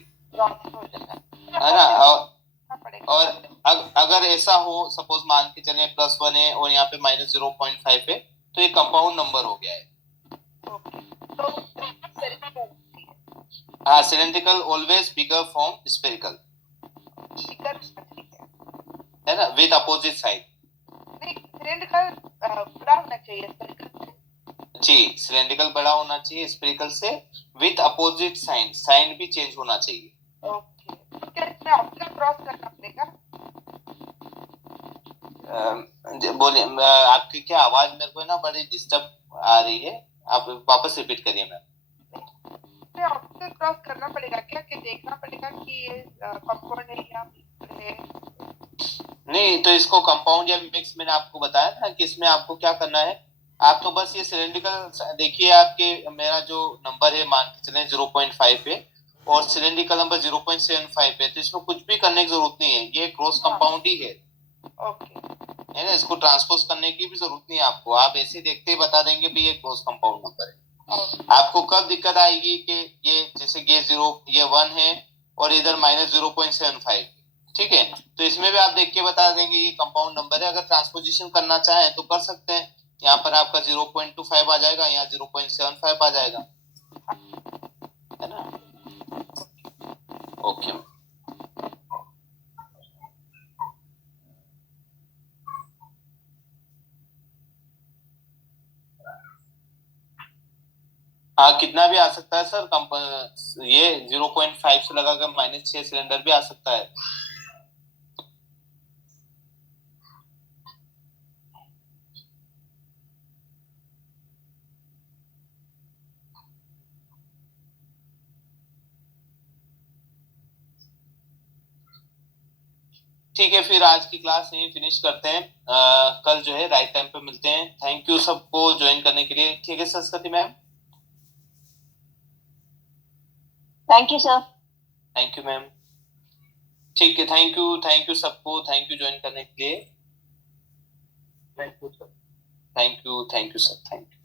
है ना। और अगर ऐसा हो, सपोज मान के चले +1 है और यहाँ पे -0.5 है, तो ये कंपाउंड नंबर हो गया है। हाँ cylindrical always bigger from spherical, है ना, विद अपोजिट साइड। सिलेंड्रिकल बड़ा होना चाहिए स्फेरिकल से। जी सिलेंड्रिकल बड़ा होना चाहिए स्फेरिकल से, विद अपोजिट साइन, साइन भी चेंज होना चाहिए। ओके, तो क्या इसमें ऑप्शन क्रॉस करना पड़ेगा? बोलिए, आपकी क्या आवाज मेरे को ना बड़ी डिस्टर्ब आ रही है, आप वापस रिपीट करिए मैम। ऑप्शन क्रॉस करना पड़ेगा क्या, कि देखना पड़ेगा कि ये कंपाउंड है या मिक्स है? नहीं, तो इसको कंपाउंड या मिक्स मैंने आपको बताया था कि इसमें आपको क्या करना है, आप तो बस ये सिलेंड्रिकल देखिए, आपके मेरा जो नंबर है मान के चलें 0.5 है और सिलेंड्रिकल नंबर 0.75 है, तो इसमें कुछ भी करने की जरूरत नहीं है, ये क्रॉस कंपाउंड ही है। ओके, है ना, इसको ट्रांसपोज करने की भी जरूरत नहीं है आपको, आप ऐसे देखते ही बता देंगे भी ये क्रॉस कंपाउंड नंबर है। आपको कब दिक्कत आएगी कि ये जैसे ये 1 है और इधर -0.75, ठीक है, तो इसमें भी आप देख के बता देंगे ये कंपाउंड नंबर है। अगर ट्रांसपोजिशन करना चाहें तो कर सकते हैं, यहाँ पर आपका 0.25 आ जाएगा, यहाँ 0.75 आ जाएगा, है ना। ओके हाँ, कितना भी आ सकता है सर, ये 0.5 से लगाकर -6 सिलेंडर भी आ सकता है। ठीक है, फिर आज की क्लास यहीं फिनिश करते हैं। कल जो है राइट टाइम पे मिलते हैं। थैंक यू सबको ज्वाइन करने के लिए। ठीक है Saraswati ma'am. Thank you sir. Thank you ma'am. ठीक है, थैंक यू सबको, थैंक यू ज्वाइन करने के लिए। Thank you sir. Thank you sir, thank you.